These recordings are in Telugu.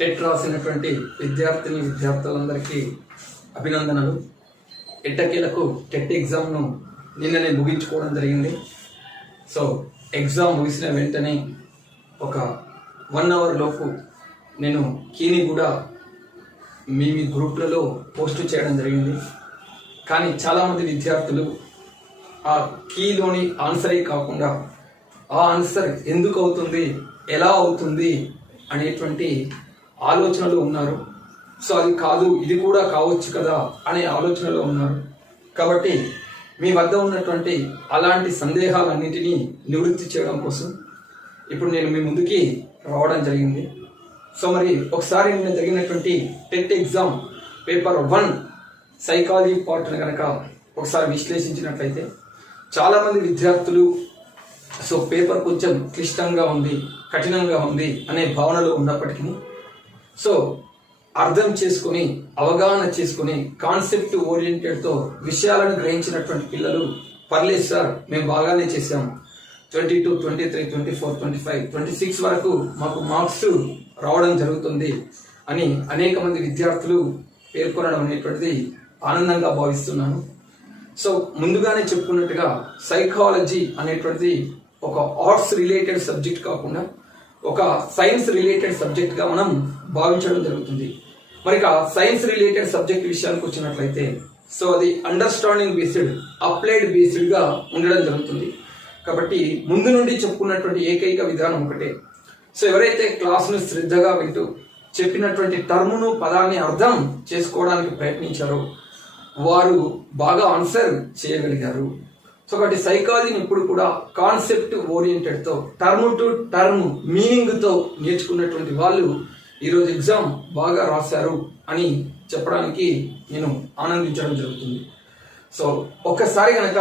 టెట్ రాసినటువంటి విద్యార్థులందరికీ అభినందనలు. ఎట్టకేలకు టెట్ ఎగ్జామ్ను నిన్ననే ముగించుకోవడం జరిగింది. సో ఎగ్జామ్ ముగిసిన వెంటనే ఒక 1 అవర్ లోపు నేను కీని కూడా మీ గ్రూప్లలో పోస్ట్ చేయడం జరిగింది. కానీ చాలామంది విద్యార్థులు ఆ కీలోని ఆన్సరే కాకుండా ఆ ఆన్సర్ ఎందుకు అవుతుంది, ఎలా అవుతుంది అనేటువంటి ఆలోచనలో ఉన్నారు. సో అది కాదు, ఇది కూడా కావచ్చు కదా అనే ఆలోచనలో ఉన్నారు. కాబట్టి మీ వద్ద ఉన్నటువంటి అలాంటి సందేహాలన్నింటినీ నివృత్తి చేయడం కోసం ఇప్పుడు నేను మీ ముందుకి రావడం జరిగింది. సో మరి ఒకసారి నిన్న జరిగినటువంటి టెట్ ఎగ్జామ్ పేపర్ 1 సైకాలజీ పార్ట్ని కనుక ఒకసారి విశ్లేషించినట్లయితే చాలామంది విద్యార్థులు సో పేపర్ కొంచెం క్లిష్టంగా ఉంది, కఠినంగా ఉంది అనే భావనలో ఉన్నప్పటికీ సో అర్థం చేసుకుని అవగాహన చేసుకుని కాన్సెప్ట్ ఓరియంటెడ్తో విషయాలను గ్రహించినటువంటి పిల్లలు పర్లేదు సార్ మేము బాగానే చేసాము, 22, 23, 24, 25, 26 వరకు మాకు మార్క్స్ రావడం జరుగుతుంది అని అనేక మంది విద్యార్థులు పేర్కొనడం అనేటువంటిది ఆనందంగా భావిస్తున్నాను. సో ముందుగానే చెప్పుకున్నట్టుగా సైకాలజీ అనేటువంటిది ఒక ఆర్ట్స్ రిలేటెడ్ సబ్జెక్ట్ కాకుండా ఒక సైన్స్ రిలేటెడ్ సబ్జెక్ట్గా మనం భావించడం జరుగుతుంది. మరి సైన్స్ రిలేటెడ్ సబ్జెక్ట్ విషయానికి వచ్చినట్లయితే సో అది అండర్స్టాండింగ్ బేస్డ్, అప్లైడ్ బేస్డ్గా ఉండడం జరుగుతుంది. కాబట్టి ముందు నుండి చెప్పుకున్నటువంటి ఏకైక విధానం ఒకటే. సో ఎవరైతే క్లాస్ను శ్రద్ధగా వింటూ చెప్పినటువంటి టర్మును పదాన్ని అర్థం చేసుకోవడానికి ప్రయత్నించారో వారు బాగా ఆన్సర్ చేయగలిగారు. సో కాబట్టి సైకాలజీని ఇప్పుడు కూడా కాన్సెప్ట్ ఓరియంటెడ్తో టర్మ్ టు టర్మ్ మీనింగ్తో నేర్చుకున్నటువంటి వాళ్ళు ఈరోజు ఎగ్జామ్ బాగా రాశారు అని చెప్పడానికి నేను ఆనందించడం జరుగుతుంది. సో ఒక్కసారి కనుక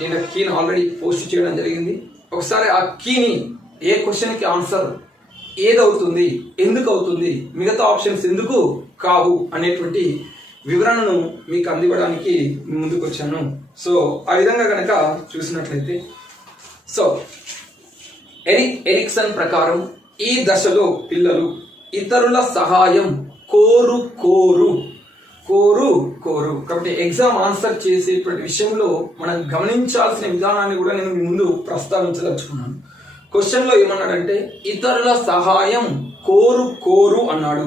నేను కీని ఆల్రెడీ పోస్ట్ చేయడం జరిగింది. ఒకసారి ఆ కీని ఏ క్వశ్చన్కి ఆన్సర్ ఏదవుతుంది, ఎందుకు అవుతుంది, మిగతా ఆప్షన్స్ ఎందుకు కావు అనేటువంటి వివరణను మీకు అందివ్వడానికి ముందుకు వచ్చాను. సో ఆ విధంగా కనుక చూసినట్లయితే సో ఎరిక్సన్ ప్రకారం ఈ దశలో పిల్లలు ఇతరుల సహాయం కోరు కాబట్టి ఎగ్జామ్ ఆన్సర్ చేసేటువంటి విషయంలో మనం గమనించాల్సిన విధానాన్ని కూడా నేను మీ ముందు ప్రస్తావించదలుచుకున్నాను. క్వశ్చన్లో ఏమన్నాడంటే ఇతరుల సహాయం కోరు అన్నాడు.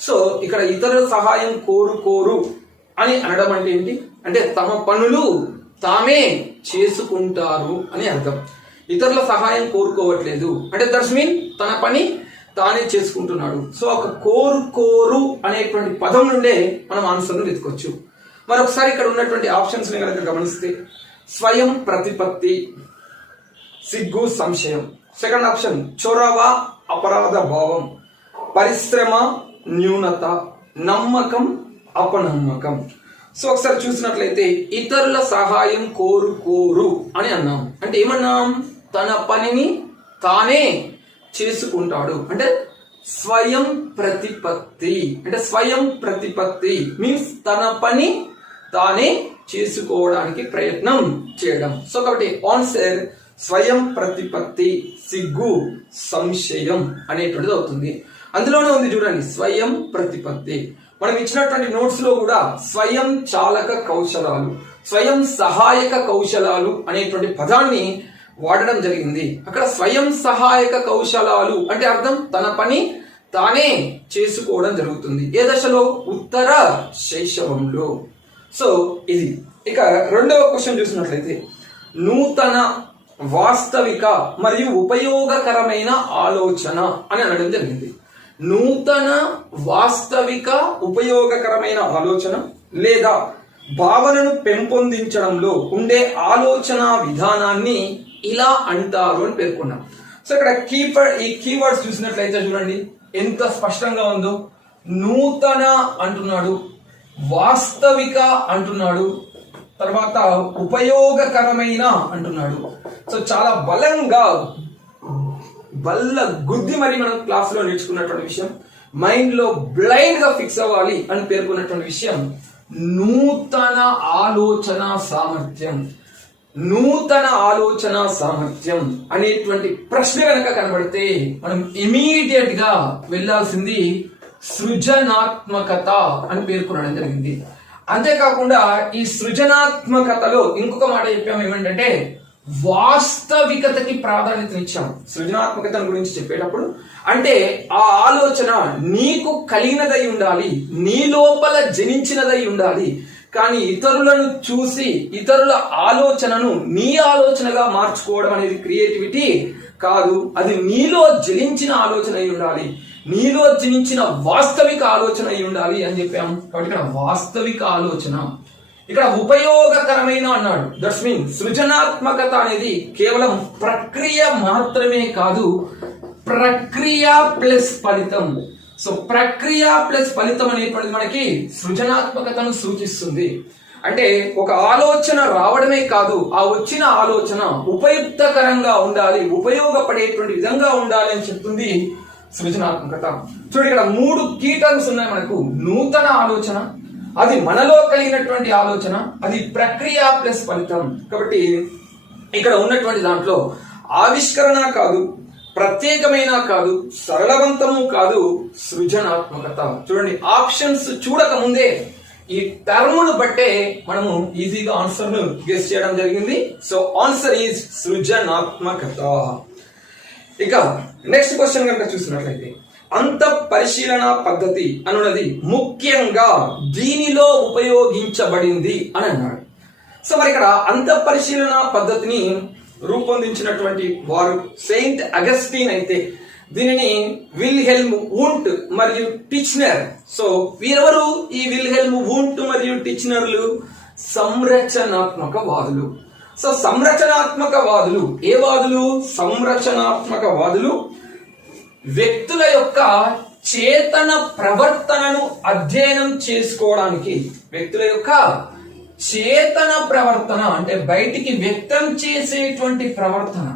సో ఇక్కడ ఇతరుల సహాయం కోరు అని అనడం అంటే ఏంటి అంటే తమ పనులు తామే చేసుకుంటారు అని అర్థం. ఇతరుల సహాయం కోరుకోవట్లేదు అంటే దట్స్ మీన్ తన పని తానే చేసుకుంటున్నాడు. సో ఒక కోరు అనేటువంటి పదం నుండే మనం ఆన్సర్ను వెతుకోవచ్చు. మరొకసారి ఇక్కడ ఉన్నటువంటి ఆప్షన్స్ ని కనుక గమనిస్తే స్వయం ప్రతిపత్తి, సిగ్గు, సంశయం. సెకండ్ ఆప్షన్ చొరవ, అపరాధ భావం, పరిశ్రమ, న్యూనత, నమ్మకం, అపనమ్మకం. సో ఒకసారి చూసినట్లయితే ఇతరుల సహాయం కోరు అని అన్నాం అంటే ఏమన్నాం, తన పనిని తానే చేసుకుంటాడు అంటే స్వయం ప్రతిపత్తి. అంటే స్వయం ప్రతిపత్తి మీన్స్ తన పని తానే చేసుకోవడానికి ప్రయత్నం చేయడం. సో కాబట్టి ఆన్సర్ స్వయం ప్రతిపత్తి, సిగ్గు, సంశయం అనేటువంటిది అవుతుంది. అందులోనే ఉంది చూడండి స్వయం ప్రతిపత్తి. మనం ఇచ్చినటువంటి నోట్స్ లో కూడా స్వయం చాలక కౌశలాలు, స్వయం సహాయక కౌశలాలు అనేటువంటి పదాన్ని వాడడం జరిగింది. అక్కడ స్వయం సహాయక కౌశలాలు అంటే అర్థం తన పని తానే చేసుకోవడం జరుగుతుంది. ఏ దశలో? ఉత్తర శైశవంలో. సో ఇది ఇక రెండవ క్వశ్చన్ చూసినట్లయితే నూతన, వాస్తవిక మరియు ఉపయోగకరమైన ఆలోచన అని అనడం జరిగింది. నూతన, వాస్తవిక, ఉపయోగకరమైన ఆలోచన లేదా భావనను పెంపొందించడంలో ఉండే ఆలోచన విధానాన్ని ఇలా అంటారు అని పేర్కొన్నాం. సో ఇక్కడ ఈ కీవర్డ్స్ చూసినట్లయితే చూడండి ఎంత స్పష్టంగా ఉందో. నూతన అంటున్నాడు, వాస్తవిక అంటున్నాడు, తర్వాత ఉపయోగకరమైన అంటున్నాడు. సో చాలా బల్ల గుద్ది మరి మనం క్లాస్ లో నేర్చుకున్నటువంటి విషయం, మైండ్ లో బ్లైండ్ గా ఫిక్స్ అవ్వాలి అని పేర్కొన్నటువంటి విషయం నూతన ఆలోచన సామర్థ్యం. నూతన ఆలోచన సామర్థ్యం అనేటువంటి ప్రశ్న కనుక కనబడితే మనం ఇమీడియట్ గా వెళ్లాల్సింది సృజనాత్మకత అని పేర్కొనడం జరిగింది. అంతేకాకుండా ఈ సృజనాత్మకతలో ఇంకొక మాట చెప్పాము, ఏమంటే వాస్తవికతకి ప్రాధాన్యతనిచ్చాం. సృజనాత్మకత గురించి చెప్పేటప్పుడు అంటే ఆ ఆలోచన నీకు కలిగినదై ఉండాలి, నీ లోపల జనించినదై ఉండాలి. కానీ ఇతరులను చూసి ఇతరుల ఆలోచనను నీ ఆలోచనగా మార్చుకోవడం అనేది క్రియేటివిటీ కాదు. అది నీలో జనించిన ఆలోచన అయి ఉండాలి, నీలో జనించిన వాస్తవిక ఆలోచన అయి ఉండాలి అని చెప్పాము. కాబట్టి ఇక్కడ వాస్తవిక ఆలోచన, ఇక్కడ ఉపయోగకరమైన అన్నాడు. దట్స్ మీన్ సృజనాత్మకత అనేది కేవలం ప్రక్రియ మాత్రమే కాదు, ప్రక్రియ ప్లస్ ఫలితం. సో ప్రక్రియ ప్లస్ ఫలితం అనేటువంటిది మనకి సృజనాత్మకతను సూచిస్తుంది. అంటే ఒక ఆలోచన రావడమే కాదు, ఆ వచ్చిన ఆలోచన ఉపయుక్తకరంగా ఉండాలి, ఉపయోగపడేటువంటి విధంగా ఉండాలి అని చెప్తుంది సృజనాత్మకత. చూడండి, ఇక్కడ 3 కీ టర్మ్స్ ఉన్నాయి మనకు. నూతన ఆలోచన, అది మనలో కలిగినటువంటి ఆలోచన, అది ప్రక్రియ ప్లస్ ఫలితం. కాబట్టి ఇక్కడ ఉన్నటువంటి దాంట్లో ఆవిష్కరణ కాదు, ప్రత్యేకమైన కాదు, సరళవంతము కాదు, సృజనాత్మకత. చూడండి, ఆప్షన్స్ చూడక ముందే ఈ టర్మును బట్టే మనము ఈజీగా ఆన్సర్ ను గెస్ చేయడం జరిగింది. సో ఆన్సర్ ఈజ్ సృజనాత్మకత. ఇక నెక్స్ట్ క్వశ్చన్ కనుక చూసినట్లయితే, అంత పరిశీలన పద్ధతి అనున్నది ముఖ్యంగా దీనిలో ఉపయోగించబడింది అని అన్నాడు. సో మరి ఇక్కడ అంత పరిశీలన పద్ధతిని రూపొందించినటువంటి వారు సెయింట్ అగస్టిన్ అయితే దీనిని విల్హెల్మ్ వూంట్ మరియు టిచ్నర్. సో వీరెవరు ఈ విల్హెల్మ్ వూంట్ మరియు టిచ్నర్లు? సంరచనాత్మక వాదులు. సో సంరచనాత్మక వాదులు ఏ వాదులు? సంరచనాత్మక వాదులు వ్యక్తుల యొక్క చేతన ప్రవర్తనను అధ్యయనం చేసుకోవడానికి, వ్యక్తుల యొక్క చేతన ప్రవర్తన అంటే బయటికి వ్యక్తం చేసేటువంటి ప్రవర్తన,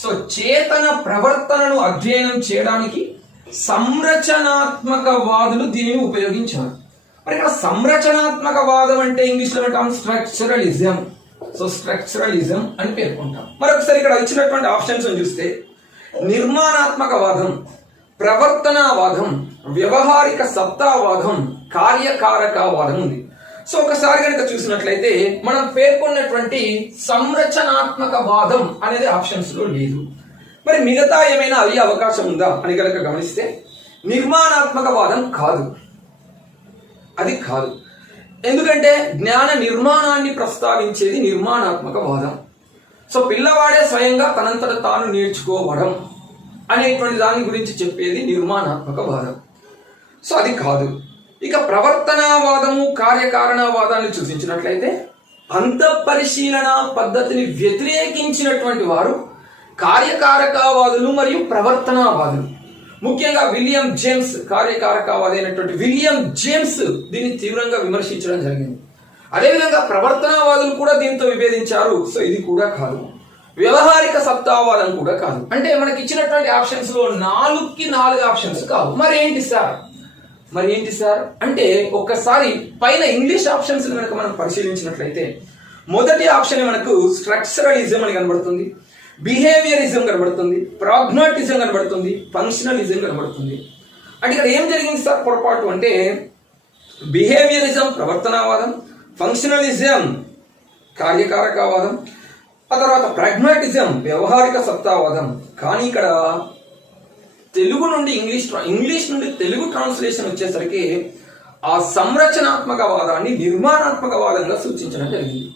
సో చేతన ప్రవర్తనను అధ్యయనం చేయడానికి సంరచనాత్మక వాదులు దీనిని ఉపయోగించారు. మరి ఇక్కడ సంరచనాత్మక వాదం అంటే ఇంగ్లీష్ లో అంటాం స్ట్రక్చరలిజం. సో స్ట్రక్చరలిజం అని పేర్కొంటాం. మరొకసారి ఇక్కడ ఇచ్చినటువంటి ఆప్షన్స్ చూస్తే నిర్మాణాత్మక వాదం, ప్రవర్తనావాదం, వ్యవహారిక సత్తావాదం, కార్యకారకవాదం ఉంది. సో ఒకసారి కనుక చూసినట్లయితే మనం పేర్కొన్నటువంటి సంరచనాత్మక వాదం అనేది ఆప్షన్స్ లో లేదు. మరి మిగతా ఏమైనా అయ్యే అవకాశం ఉందా అని కనుక గమనిస్తే నిర్మాణాత్మక వాదం కాదు, అది కాదు. ఎందుకంటే జ్ఞాన నిర్మాణాన్ని ప్రస్తావించేది నిర్మాణాత్మక వాదం. సో పిల్లవాడే స్వయంగా తనంతట తాను నేర్చుకోవడం అనేటువంటి దాని గురించి చెప్పేది నిర్మాణాత్మక వాదం. సో అది కాదు. ఇక ప్రవర్తనావాదము, కార్యకారణవాదాన్ని సూచించినట్లయితే అంత పరిశీలన పద్ధతిని వ్యతిరేకించినటువంటి వారు కార్యకారకవాదులు మరియు ప్రవర్తనావాదులు. ముఖ్యంగా విలియం జేమ్స్, కార్యకారకవాది అయినటువంటి విలియం జేమ్స్ దీన్ని తీవ్రంగా విమర్శించడం జరిగింది. అదేవిధంగా ప్రవర్తనావాదులు కూడా దీంతో విభేదించారు. సో ఇది కూడా కాదు. వ్యవహారిక సత్తావాదం కూడా కాదు. అంటే మనకి ఇచ్చినటువంటి ఆప్షన్స్ లో 4కి 4 ఆప్షన్స్ కావు. మరి ఏంటి సార్ అంటే ఒక్కసారి పైన ఇంగ్లీష్ ఆప్షన్స్ కనుక మనం పరిశీలించినట్లయితే మొదటి ఆప్షన్ మనకు స్ట్రక్చరలిజం అని కనబడుతుంది, బిహేవియరిజం కనబడుతుంది, ప్రాగ్మాటిజం కనబడుతుంది, ఫంక్షనలిజం కనబడుతుంది. అంటే ఇక్కడ ఏం జరిగింది సార్ పొరపాటు అంటే బిహేవియరిజం ప్రవర్తనావాదం, ఫంక్షనలిజం కార్యకారకవాదం, ఆ తర్వాత ప్రాగ్మాటిజం వ్యవహారిక సత్తావాదం. కానీ ఇక్కడ తెలుగు నుండి ఇంగ్లీష్ నుండి తెలుగు ట్రాన్స్లేషన్ వచ్చేసరికి ఆ సంరచనాత్మక వాదాన్ని నిర్మాణాత్మక వాదంగా సూచించడం జరిగింది.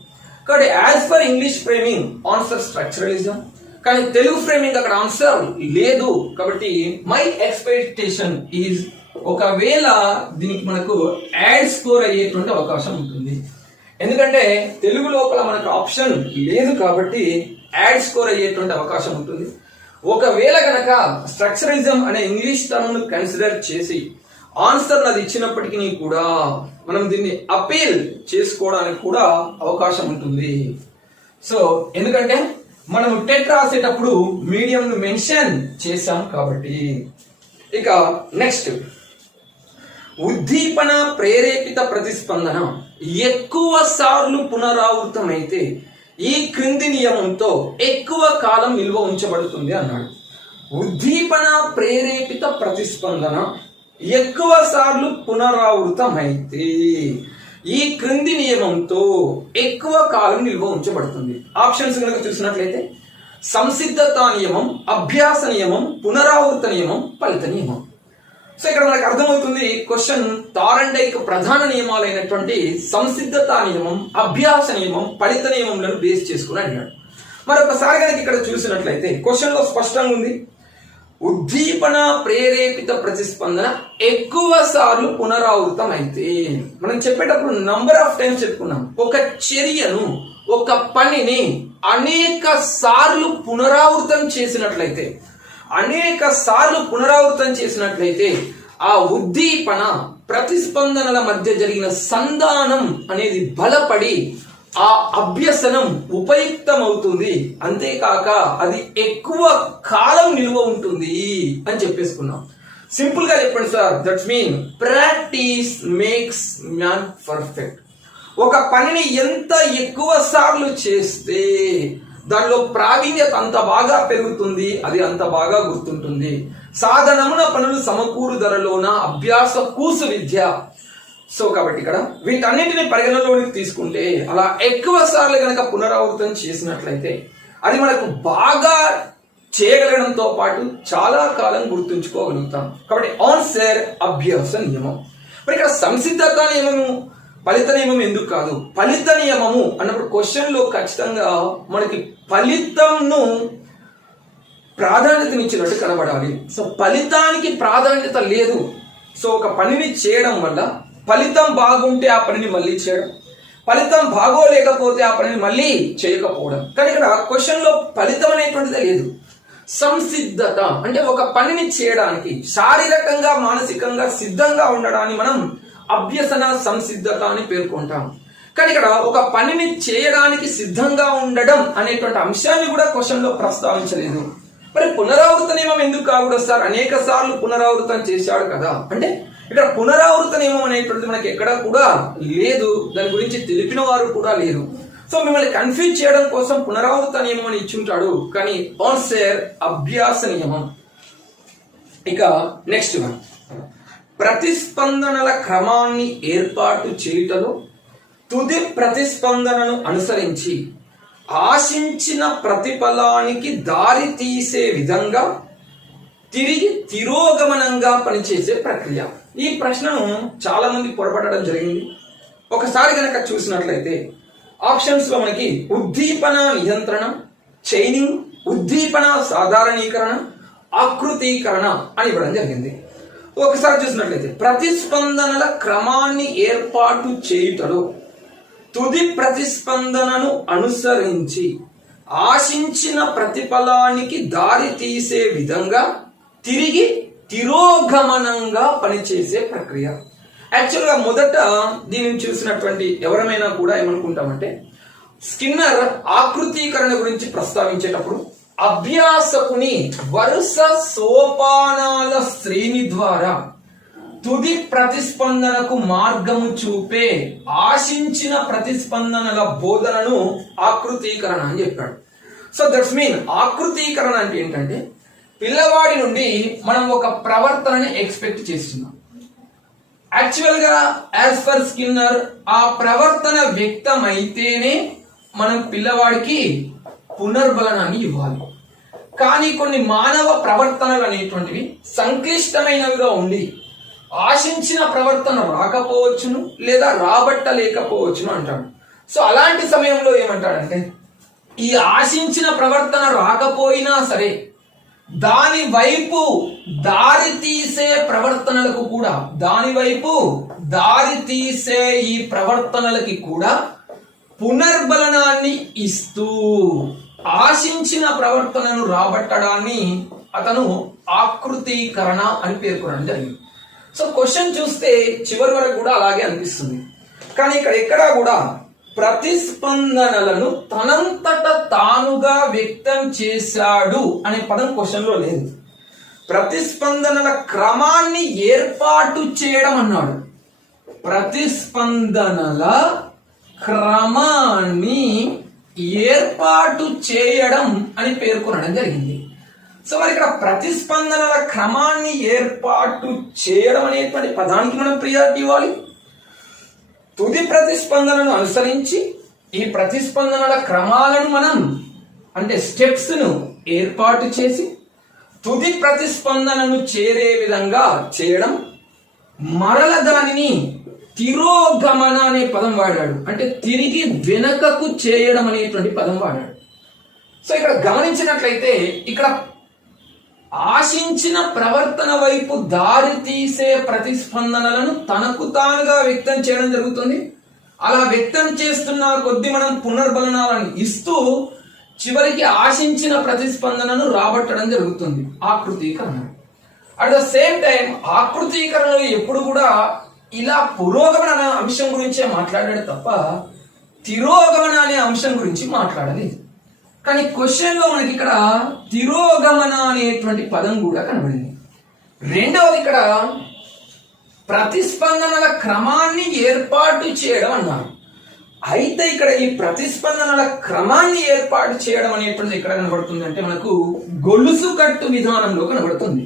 కాబట్టి as per English framing answer structuralism, కానీ తెలుగు ఫ్రేమింగ్ అక్కడ ఆన్సర్ లేదు. కాబట్టి మై ఎక్స్పెక్టేషన్ ఈజ్ ఒకవేళ దీనికి మనకు యాడ్ స్కోర్ అయ్యేటువంటి అవకాశం ఉంటుంది. ఎందుకంటే తెలుగు లోపల మనకు ఆప్షన్ లేదు కాబట్టి యాడ్ స్కోర్ అయ్యేటువంటి అవకాశం ఉంటుంది. ఒకవేళ గనక స్ట్రక్చరలిజం అనే ఇంగ్లీష్ టర్మ్ కన్సిడర్ చేసి ఆన్సర్ అది ఇచ్చినప్పటికీ కూడా మనం దీన్ని అపీల్ చేసుకోవడానికి కూడా అవకాశం ఉంటుంది. సో ఎందుకంటే మనం టెట్ రాసేటప్పుడు మీడియం ను మెన్షన్ చేశాం కాబట్టి. ఇక నెక్స్ట్, ఉద్దీపన ప్రేరేపిత ప్రతిస్పందన ఎక్కువ సార్లు పునరావృతమైతే ఈ క్రింది నియమంతో ఎక్కువ కాలం నిల్వ ఉంచబడుతుంది అన్నాడు. ఉద్దీపన ప్రేరేపిత ప్రతిస్పందన ఎక్కువ సార్లు పునరావృతమైతే ఈ క్రింది నియమంతో ఎక్కువ కాలం నిల్వ ఉంచబడుతుంది. ఆప్షన్స్ కనుక చూసినట్లయితే సంసిద్ధత నియమం, అభ్యాస నియమం, పునరావృత నియమం, ఫలిత నియమం. సో ఇక్కడ మనకు అర్థమవుతుంది క్వశ్చన్ థారండైక్ ప్రధాన నియమాలైనటువంటి సంసిద్ధత నియమం, అభ్యాస నియమం, ఫలిత నియమంలను బేస్ చేసుకుని అడిగాడు. మరొకసారి కనుక ఇక్కడ చూసినట్లయితే క్వశ్చన్ లో స్పష్టంగా ఉంది, ఉద్దీపన ప్రేరేపిత ప్రతిస్పందన ఎక్కువ సార్లు పునరావృతం అయితే. మనం చెప్పేటప్పుడు నంబర్ ఆఫ్ టైమ్స్ చెప్పుకున్నాం. ఒక చర్యను, ఒక పనిని అనేక సార్లు పునరావృతం చేసినట్లయితే, ఆ ఉద్దీపన ప్రతిస్పందనల మధ్య జరిగిన సంధానం అనేది బలపడి ఆ అభ్యసనం ఉపయుక్తమవుతుంది, అంతేకాక అది ఎక్కువ కాలం నిల్వ ఉంటుంది అని చెప్పేసుకున్నాం. సింపుల్ గా చెప్పండి sir, that's mean practice makes man perfect. ఒక పనిని ఎంత ఎక్కువ సార్లు చేస్తే దానిలో ప్రావీణ్యత అంత బాగా పెరుగుతుంది, అది అంత బాగా గుర్తుంటుంది. సాధనమున పనులు సమకూరు ధరలోన అభ్యాస కూసు విద్య. సో కాబట్టి ఇక్కడ వీటన్నింటిని పరిగణలోనికి తీసుకుంటే అలా ఎక్కువ సార్లు కనుక పునరావృతం చేసినట్లయితే అది మనకు బాగా చేయగలగడంతో పాటు చాలా కాలం గుర్తుంచుకోగలుగుతాం. కాబట్టి ఆన్సర్ అభ్యాస నియమం. మరి ఇక్కడ సంసిద్ధత నియమము, ఫలిత నియమం ఎందుకు కాదు? ఫలిత నియమము అన్నప్పుడు క్వశ్చన్ లో ఖచ్చితంగా మనకి ఫలితంను ప్రాధాన్యతనిచ్చినట్టు కనబడాలి. సో ఫలితానికి ప్రాధాన్యత లేదు. సో ఒక పనిని చేయడం వల్ల ఫలితం బాగుంటే ఆ పనిని మళ్ళీ చేయడం, ఫలితం బాగోలేకపోతే ఆ పనిని మళ్ళీ చేయకపోవడం. కానీ ఇక్కడ క్వశ్చన్ లో ఫలితం అనేటువంటిదే లేదు. సంసిద్ధత అంటే ఒక పనిని చేయడానికి శారీరకంగా మానసికంగా సిద్ధంగా ఉండడాన్ని మనం అభ్యసన సంసిద్ధత అని పేర్కొంటాం. కానీ ఇక్కడ ఒక పనిని చేయడానికి సిద్ధంగా ఉండడం అనేటువంటి అంశాన్ని కూడా క్వశ్చన్ లో ప్రస్తావించలేదు. మరి పునరావృత నియమం ఎందుకు కాకూడదు సార్? అనేక సార్లు పునరావృతం చేశాడు కదా అంటే ఇక్కడ పునరావృత నియమం అనేటువంటిది మనకి ఎక్కడా కూడా లేదు, దాని గురించి తెలిపిన వారు కూడా లేరు. సో మిమ్మల్ని కన్ఫ్యూజ్ చేయడం కోసం పునరావృత నియమం అని ఇచ్చుంటాడు, కానీ ఆన్సర్ అభ్యాస నియమం. ఇక నెక్స్ట్ వన్, ప్రతిస్పందనల క్రమాన్ని ఏర్పాటు చేయుటలో తుది ప్రతిస్పందనను అనుసరించి ఆశించిన ప్రతిఫలానికి దారి తీసే విధంగా తిరిగి తిరోగమనంగా పనిచేసే ప్రక్రియ. ఈ ప్రశ్నను చాలా మంది పొరపడడం జరిగింది. ఒకసారి కనుక చూసినట్లయితే ఆప్షన్స్ లో మనకి ఉద్దీపన నియంత్రణ, చైనింగ్, ఉద్దీపన సాధారణీకరణ, ఆకృతీకరణ అని ఇవ్వడం జరిగింది. ఒకసారి చూసినట్లయితే ప్రతిస్పందనల క్రమాన్ని ఏర్పాటు చేయుటలో తుది ప్రతిస్పందనను అనుసరించి ఆశించిన ప్రతిఫలానికి దారి తీసే విధంగా తిరిగి తిరోగమనంగా పనిచేసే ప్రక్రియ. యాక్చువల్గా మొదట దీనిని చూసినటువంటి ఎవరమైనా కూడా ఏమనుకుంటామంటే, స్కిన్నర్ ఆకృతీకరణ గురించి ప్రస్తావించేటప్పుడు అభ్యాసకుని వరుస సోపానాల శ్రేణి ద్వారా తుది ప్రతిస్పందనకు మార్గము చూపే ఆశించిన ప్రతిస్పందనల బోధనను ఆకృతీకరణ అని చెప్పాడు. సో దట్స్ మీన్ ఆకృతీకరణ అంటే ఏంటంటే, పిల్లవాడి నుండి మనం ఒక ప్రవర్తనని ఎక్స్పెక్ట్ చేస్తున్నాం. యాక్చువల్ గా యాజ్ పర్ స్కిన్నర్ ఆ ప్రవర్తన వ్యక్తమైతేనే మనం పిల్లవాడికి పునర్బలనాన్ని ఇవ్వాలి. కానీ కొన్ని మానవ ప్రవర్తనలు అనేటువంటివి సంక్లిష్టమైనవిగా ఉండి ఆశించిన ప్రవర్తన రాకపోవచ్చును లేదా రాబట్టలేకపోవచ్చును అంటాడు. సో అలాంటి సమయంలో ఏమంటాడంటే, ఈ ఆశించిన ప్రవర్తన రాకపోయినా సరే దాని వైపు దారి తీసే ప్రవర్తనలకు కూడా, దాని వైపు దారి తీసే ఈ ప్రవర్తనలకి కూడా పునర్బలనాన్ని ఇస్తూ ఆశించిన ప్రవర్తనను రాబట్టడాన్ని అతను ఆకృతీకరణ అని పేర్కొనడం జరిగింది. సో క్వశ్చన్ చూస్తే చివరి వరకు కూడా అలాగే అనిపిస్తుంది. కానీ ఇక్కడ ఎక్కడా కూడా ప్రతిస్పందనలను తనంతట తానుగా వ్యక్తం చేశాడు అనే పదం క్వశ్చన్ లో లేదు. ప్రతిస్పందనల క్రమాన్ని ఏర్పాటు చేయడం అన్నాడు. ప్రతిస్పందనల క్రమాన్ని ఏర్పాటు చేయడం అని పేర్కొనడం జరిగింది. సో మరి ఇక్కడ ప్రతిస్పందనల క్రమాన్ని ఏర్పాటు చేయడం అనేటువంటి పదానికి మనం ప్రియారిటీ ఇవ్వాలి. తుది ప్రతిస్పందనను అనుసరించి ఈ ప్రతిస్పందనల క్రమాలను మనం అంటే స్టెప్స్ ను ఏర్పాటు చేసి తుది ప్రతిస్పందనను చేరే విధంగా చేయడం, మరల దానిని తిరోగమన అనే పదం వాడాడు, అంటే తిరిగి వెనకకు చేయడం అనేటువంటి పదం వాడాడు. సో ఇక్కడ గమనించినట్లయితే ఇక్కడ ఆశించిన ప్రవర్తన వైపు దారి తీసే ప్రతిస్పందనలను తనకు తానుగా వ్యక్తం చేయడం జరుగుతుంది. అలా వ్యక్తం చేస్తున్న కొద్దీ మనం పునర్బలనాలను ఇస్తూ చివరికి ఆశించిన ప్రతిస్పందనను రాబట్టడం జరుగుతుంది, ఆకృతీకరణ. అట్ ద సేమ్ టైం ఆకృతీకరణలో ఎప్పుడు కూడా ఇలా పురోగమన అనే అంశం గురించే మాట్లాడాడు తప్ప తిరోగమన అనే అంశం గురించి మాట్లాడలేదు. కానీ క్వశ్చన్ లో మనకి ఇక్కడ తిరోగమన అనేటువంటి పదం కూడా కనబడింది. రెండవది ఇక్కడ ప్రతిస్పందనల క్రమాన్ని ఏర్పాటు చేయడం అన్నారు. అయితే ఇక్కడ ఈ ప్రతిస్పందనల క్రమాన్ని ఏర్పాటు చేయడం అనేటువంటిది ఎక్కడ కనబడుతుంది అంటే మనకు గొలుసు కట్టు విధానంలో కనబడుతుంది.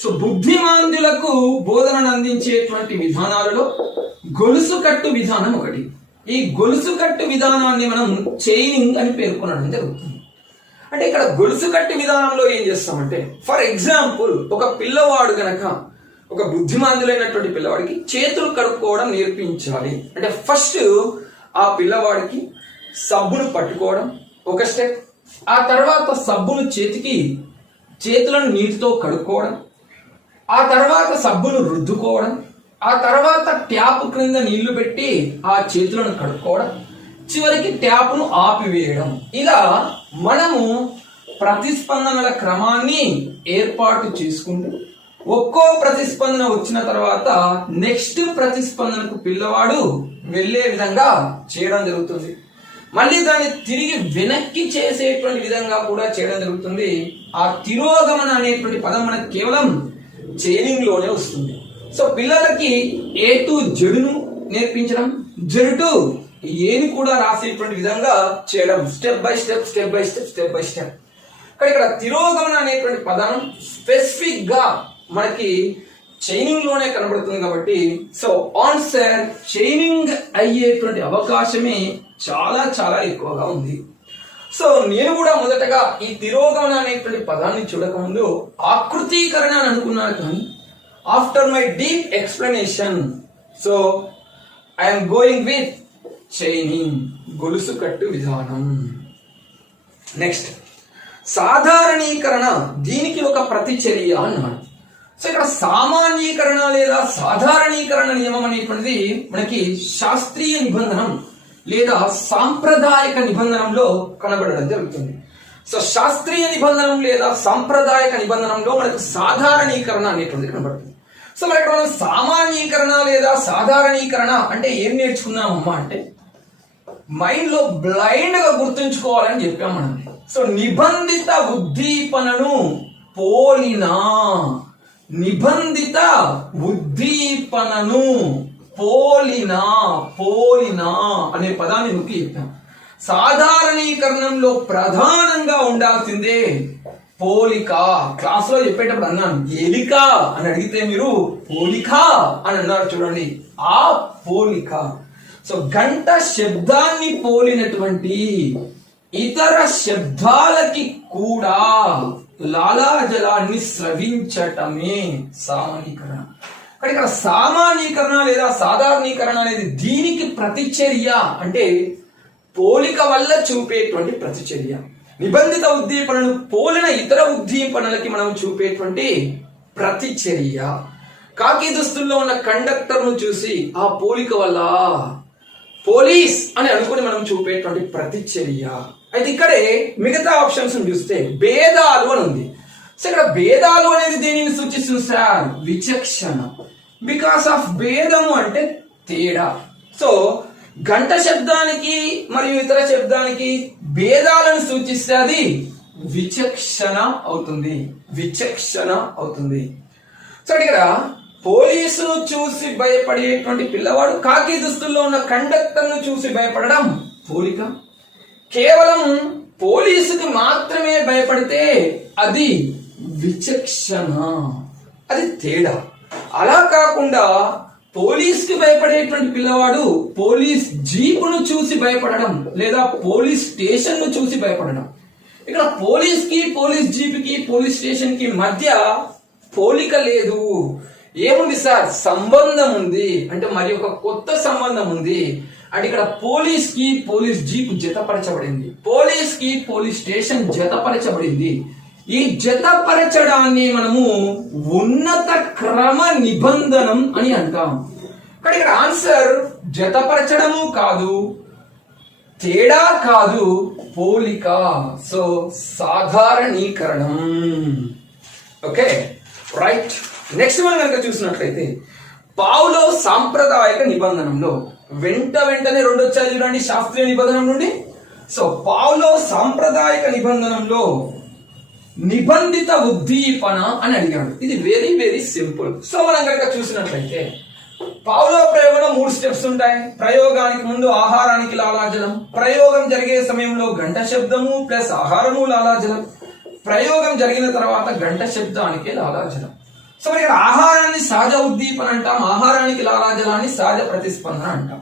సో బుద్ధిమాంద్యులకు బోధనను అందించేటువంటి విధానాలలో గొలుసు కట్టు విధానం ఒకటి. ఈ గొలుసు కట్టు విధానాన్ని మనం చైనింగ్ అని పేర్కొనడం జరుగుతుంది. అంటే ఇక్కడ గొలుసు కట్టు విధానంలో ఏం చేస్తామంటే, ఫర్ ఎగ్జాంపుల్ ఒక పిల్లవాడు గనక ఒక బుద్ధిమాంద్యులైనటువంటి పిల్లవాడికి చేతులు కడుక్కోవడం నేర్పించాలి అంటే ఫస్ట్ ఆ పిల్లవాడికి సబ్బును పట్టుకోవడం ఒక స్టెప్, ఆ తర్వాత సబ్బును చేతులను నీటితో కడుక్కోవడం, ఆ తర్వాత సబ్బును రుద్దుకోవడం, ఆ తర్వాత ట్యాప్ క్రింద నీళ్లు పెట్టి ఆ చేతులను కడుక్కోవడం, చివరికి ట్యాప్ను ఆపివేయడం. ఇలా మనము ప్రతిస్పందనల క్రమాన్ని ఏర్పాటు చేసుకుంటూ ఒక్కో ప్రతిస్పందన వచ్చిన తర్వాత నెక్స్ట్ ప్రతిస్పందనకు పిల్లవాడు వెళ్లే విధంగా చేయడం జరుగుతుంది. మళ్ళీ దాన్ని తిరిగి వెనక్కి చేసేటువంటి విధంగా కూడా చేయడం జరుగుతుంది. ఆ తిరోగమన అనేటువంటి పదం మనకు కేవలం చైనింగ్ లోనే వస్తుంది. సో పిల్లలకి ఏ టు జెడ్ను నేర్పించడం, జెడ్ టు ఏని కూడా రాసేటువంటి విధంగా చేయడం, step by step step by step step by step. ఇక్కడ తిరోగమన అనేటువంటి పదం స్పెసిఫిక్ గా మనకి చైనింగ్ లోనే కనబడుతుంది కాబట్టి సో ఆన్సర్ చైనింగ్ అయ్యేటువంటి అవకాశమే చాలా చాలా ఎక్కువగా ఉంది. సో నేను కూడా మొదటగా ఈ తిరోగమన అనేటువంటి పదాన్ని చూడకముందు ఆకృతీకరణ అని అనుకున్నాను, కానీ after my deep explanation so I'm going with chaining, గొలుసు కట్టు విధానం. నెక్స్ట్ సాధారణీకరణ, దీనికి ఒక ప్రతిచర్య అన్నాడు. సో ఇక్కడ సామాన్యీకరణ లేదా సాధారణీకరణ నియమం అనేటువంటిది మనకి శాస్త్రీయ నిబంధనం లేదా సాంప్రదాయక నిబంధనంలో కనబడడం జరుగుతుంది. సో శాస్త్రీయ నిబంధనం లేదా సాంప్రదాయక నిబంధనంలో మనకు సాధారణీకరణ అనేటువంటిది కనబడుతుంది. సో మరి ఇక్కడ మనం సామాన్యీకరణ లేదా సాధారణీకరణ అంటే ఏం నేర్చుకున్నామమ్మా అంటే మైండ్ లో బ్లైండ్ గా గుర్తుంచుకోవాలని చెప్పాం మనం. సో నిబంధిత ఉద్దీపనను పోలిన, నిబంధిత ఉద్దీపనను పోలిన అనే పదాన్ని నొక్కి చెప్పాం. సాధారణీకరణంలో ప్రధానంగా ఉండాల్సిందే పోలిక. క్లాస్ లో చెప్పేటప్పుడు అన్నాను ఏలిక అని అడిగితే మీరు పోలిక అని అన్నారు చూడండి, ఆ పోలిక. సో గంట శబ్దాన్ని పోలినటువంటి ఇతర శబ్దాలకి కూడా లాలాజలాన్ని స్రవించటమే సామాన్యీకరణ. ఇక్కడ సామాన్యీకరణ లేదా సాధారణీకరణ అనేది దీనికి ప్రతిచర్య, అంటే పోలిక వల్ల చూపేటువంటి ప్రతిచర్య. నిబంధిత ఉద్దీపనను పోలిన ఇతర ఉద్దీపనలకి మనం చూపేటువంటి ప్రతిచర్య. కాకి దుస్తుల్లో ఉన్న కండక్టర్ ను చూసి ఆ పోలిక వల్ల పోలీస్ అని అనుకుని మనం చూపేటువంటి ప్రతిచర్య. అయితే ఇక్కడే మిగతా ఆప్షన్స్ చూస్తే భేదాలు అని ఉంది. సో ఇక్కడ భేదాలు అనేది దేనిని సూచిస్తుంది సార్? విచక్షణ. బికాస్ ఆఫ్ భేదము అంటే తేడా. సో గంట శబ్దానికి మరియు ఇతర శబ్దానికి భేదాలను సూచిస్తే అది విచక్షణ అవుతుంది, విచక్షణ అవుతుంది. సో ఇక్కడ పోలీసును చూసి భయపడేటువంటి పిల్లవాడు కాకి దుస్తుల్లో ఉన్న కండక్టర్ ను చూసి భయపడడం పోలిక. కేవలం పోలీసుకి మాత్రమే భయపడితే అది విచక్షణ, అది తేడా. అలా కాకుండా పోలీస్కి భయపడేటువంటి పిల్లవాడు పోలీస్ జీపును చూసి భయపడడం లేదా పోలీస్ స్టేషన్ ను చూసి భయపడడం. ఇక్కడ పోలీస్ కి పోలీస్ జీపుకి పోలీస్ స్టేషన్ కి మధ్య పోలిక లేదు. ఏముంది సార్? సంబంధం ఉంది. అంటే మరి ఒక కొత్త సంబంధం ఉంది. అంటే ఇక్కడ పోలీస్ కి పోలీస్ జీప్ జతపరచబడింది, పోలీస్ కి పోలీస్ స్టేషన్ జతపరచబడింది. ఈ జతపరచడాన్ని మనము ఉన్నత క్రమ నిబంధనం అని అంటాం. కానీ ఇక్కడ ఆన్సర్ జతపరచడము కాదు, తేడా కాదు, పోలిక. సో సాధారణీకరణం. Okay right. నెక్స్ట్ మనం కనుక చూసినట్లయితే పావులో సాంప్రదాయక నిబంధనంలో వెంటనే రెండు వచ్చాయి చూడండి శాస్త్రీయ నిబంధన నుండి. సో పావులో సాంప్రదాయక నిబంధనంలో నిబంధిత ఉద్దీపన అని అడిగాడు. ఇది వెరీ వెరీ సింపుల్. సో మనం కనుక చూసినట్లయితే పావులో ప్రయోగంలో 3 స్టెప్స్ ఉంటాయి. ప్రయోగానికి ముందు ఆహారానికి లాలాజలం, ప్రయోగం జరిగే సమయంలో గంట శబ్దము ప్లస్ ఆహారము లాలాజలం, ప్రయోగం జరిగిన తర్వాత గంట శబ్దానికి లాలాజలం. సో మరి ఆహారాన్ని సహజ ఉద్దీపన అంటాం, ఆహారానికి లాలాజలాన్ని సహజ ప్రతిస్పందన అంటాం.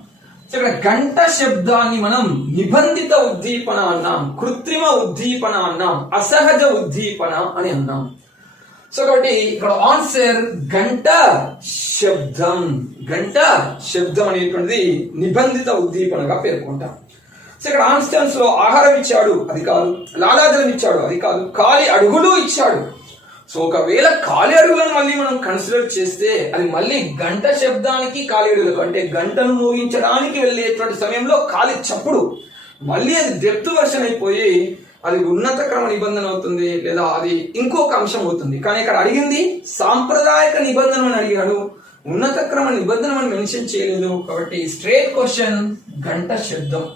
సో ఇక్కడ గంట శబ్దాన్ని మనం నిబంధిత ఉద్దీపన అన్నాం, కృత్రిమ ఉద్దీపన అన్నాం, అసహజ ఉద్దీపన అని అన్నాం. సో కాబట్టి ఇక్కడ ఆన్సర్ గంట శబ్దం. గంట శబ్దం అనేటువంటిది నిబంధిత ఉద్దీపనగా పేర్కొంటాం. సో ఇక్కడ ఆన్స్టెన్స్ లో ఆహారం ఇచ్చాడు, అది కాదు. లాలాజలం ఇచ్చాడు, అది కాదు. కాలి అడుగులు ఇచ్చాడు. సో ఒకవేళ కాలి అడుగులను మళ్ళీ మనం కన్సిడర్ చేస్తే అది మళ్ళీ గంట శబ్దానికి కాలి అడుగులకు, అంటే గంటను మోగించడానికి వెళ్ళేటువంటి సమయంలో కాలి చప్పుడు, మళ్ళీ అది డెప్త్ వర్షన్ అయిపోయి అది ఉన్నత క్రమ నిబంధన అవుతుంది, లేదా అది ఇంకొక అంశం అవుతుంది. కానీ ఇక్కడ అడిగింది సాంప్రదాయక నిబంధన అని అడిగాడు, ఉన్నత క్రమ నిబంధన అని మెన్షన్ చేయలేదు. కాబట్టి స్ట్రేట్ క్వశ్చన్ గంట శబ్దం.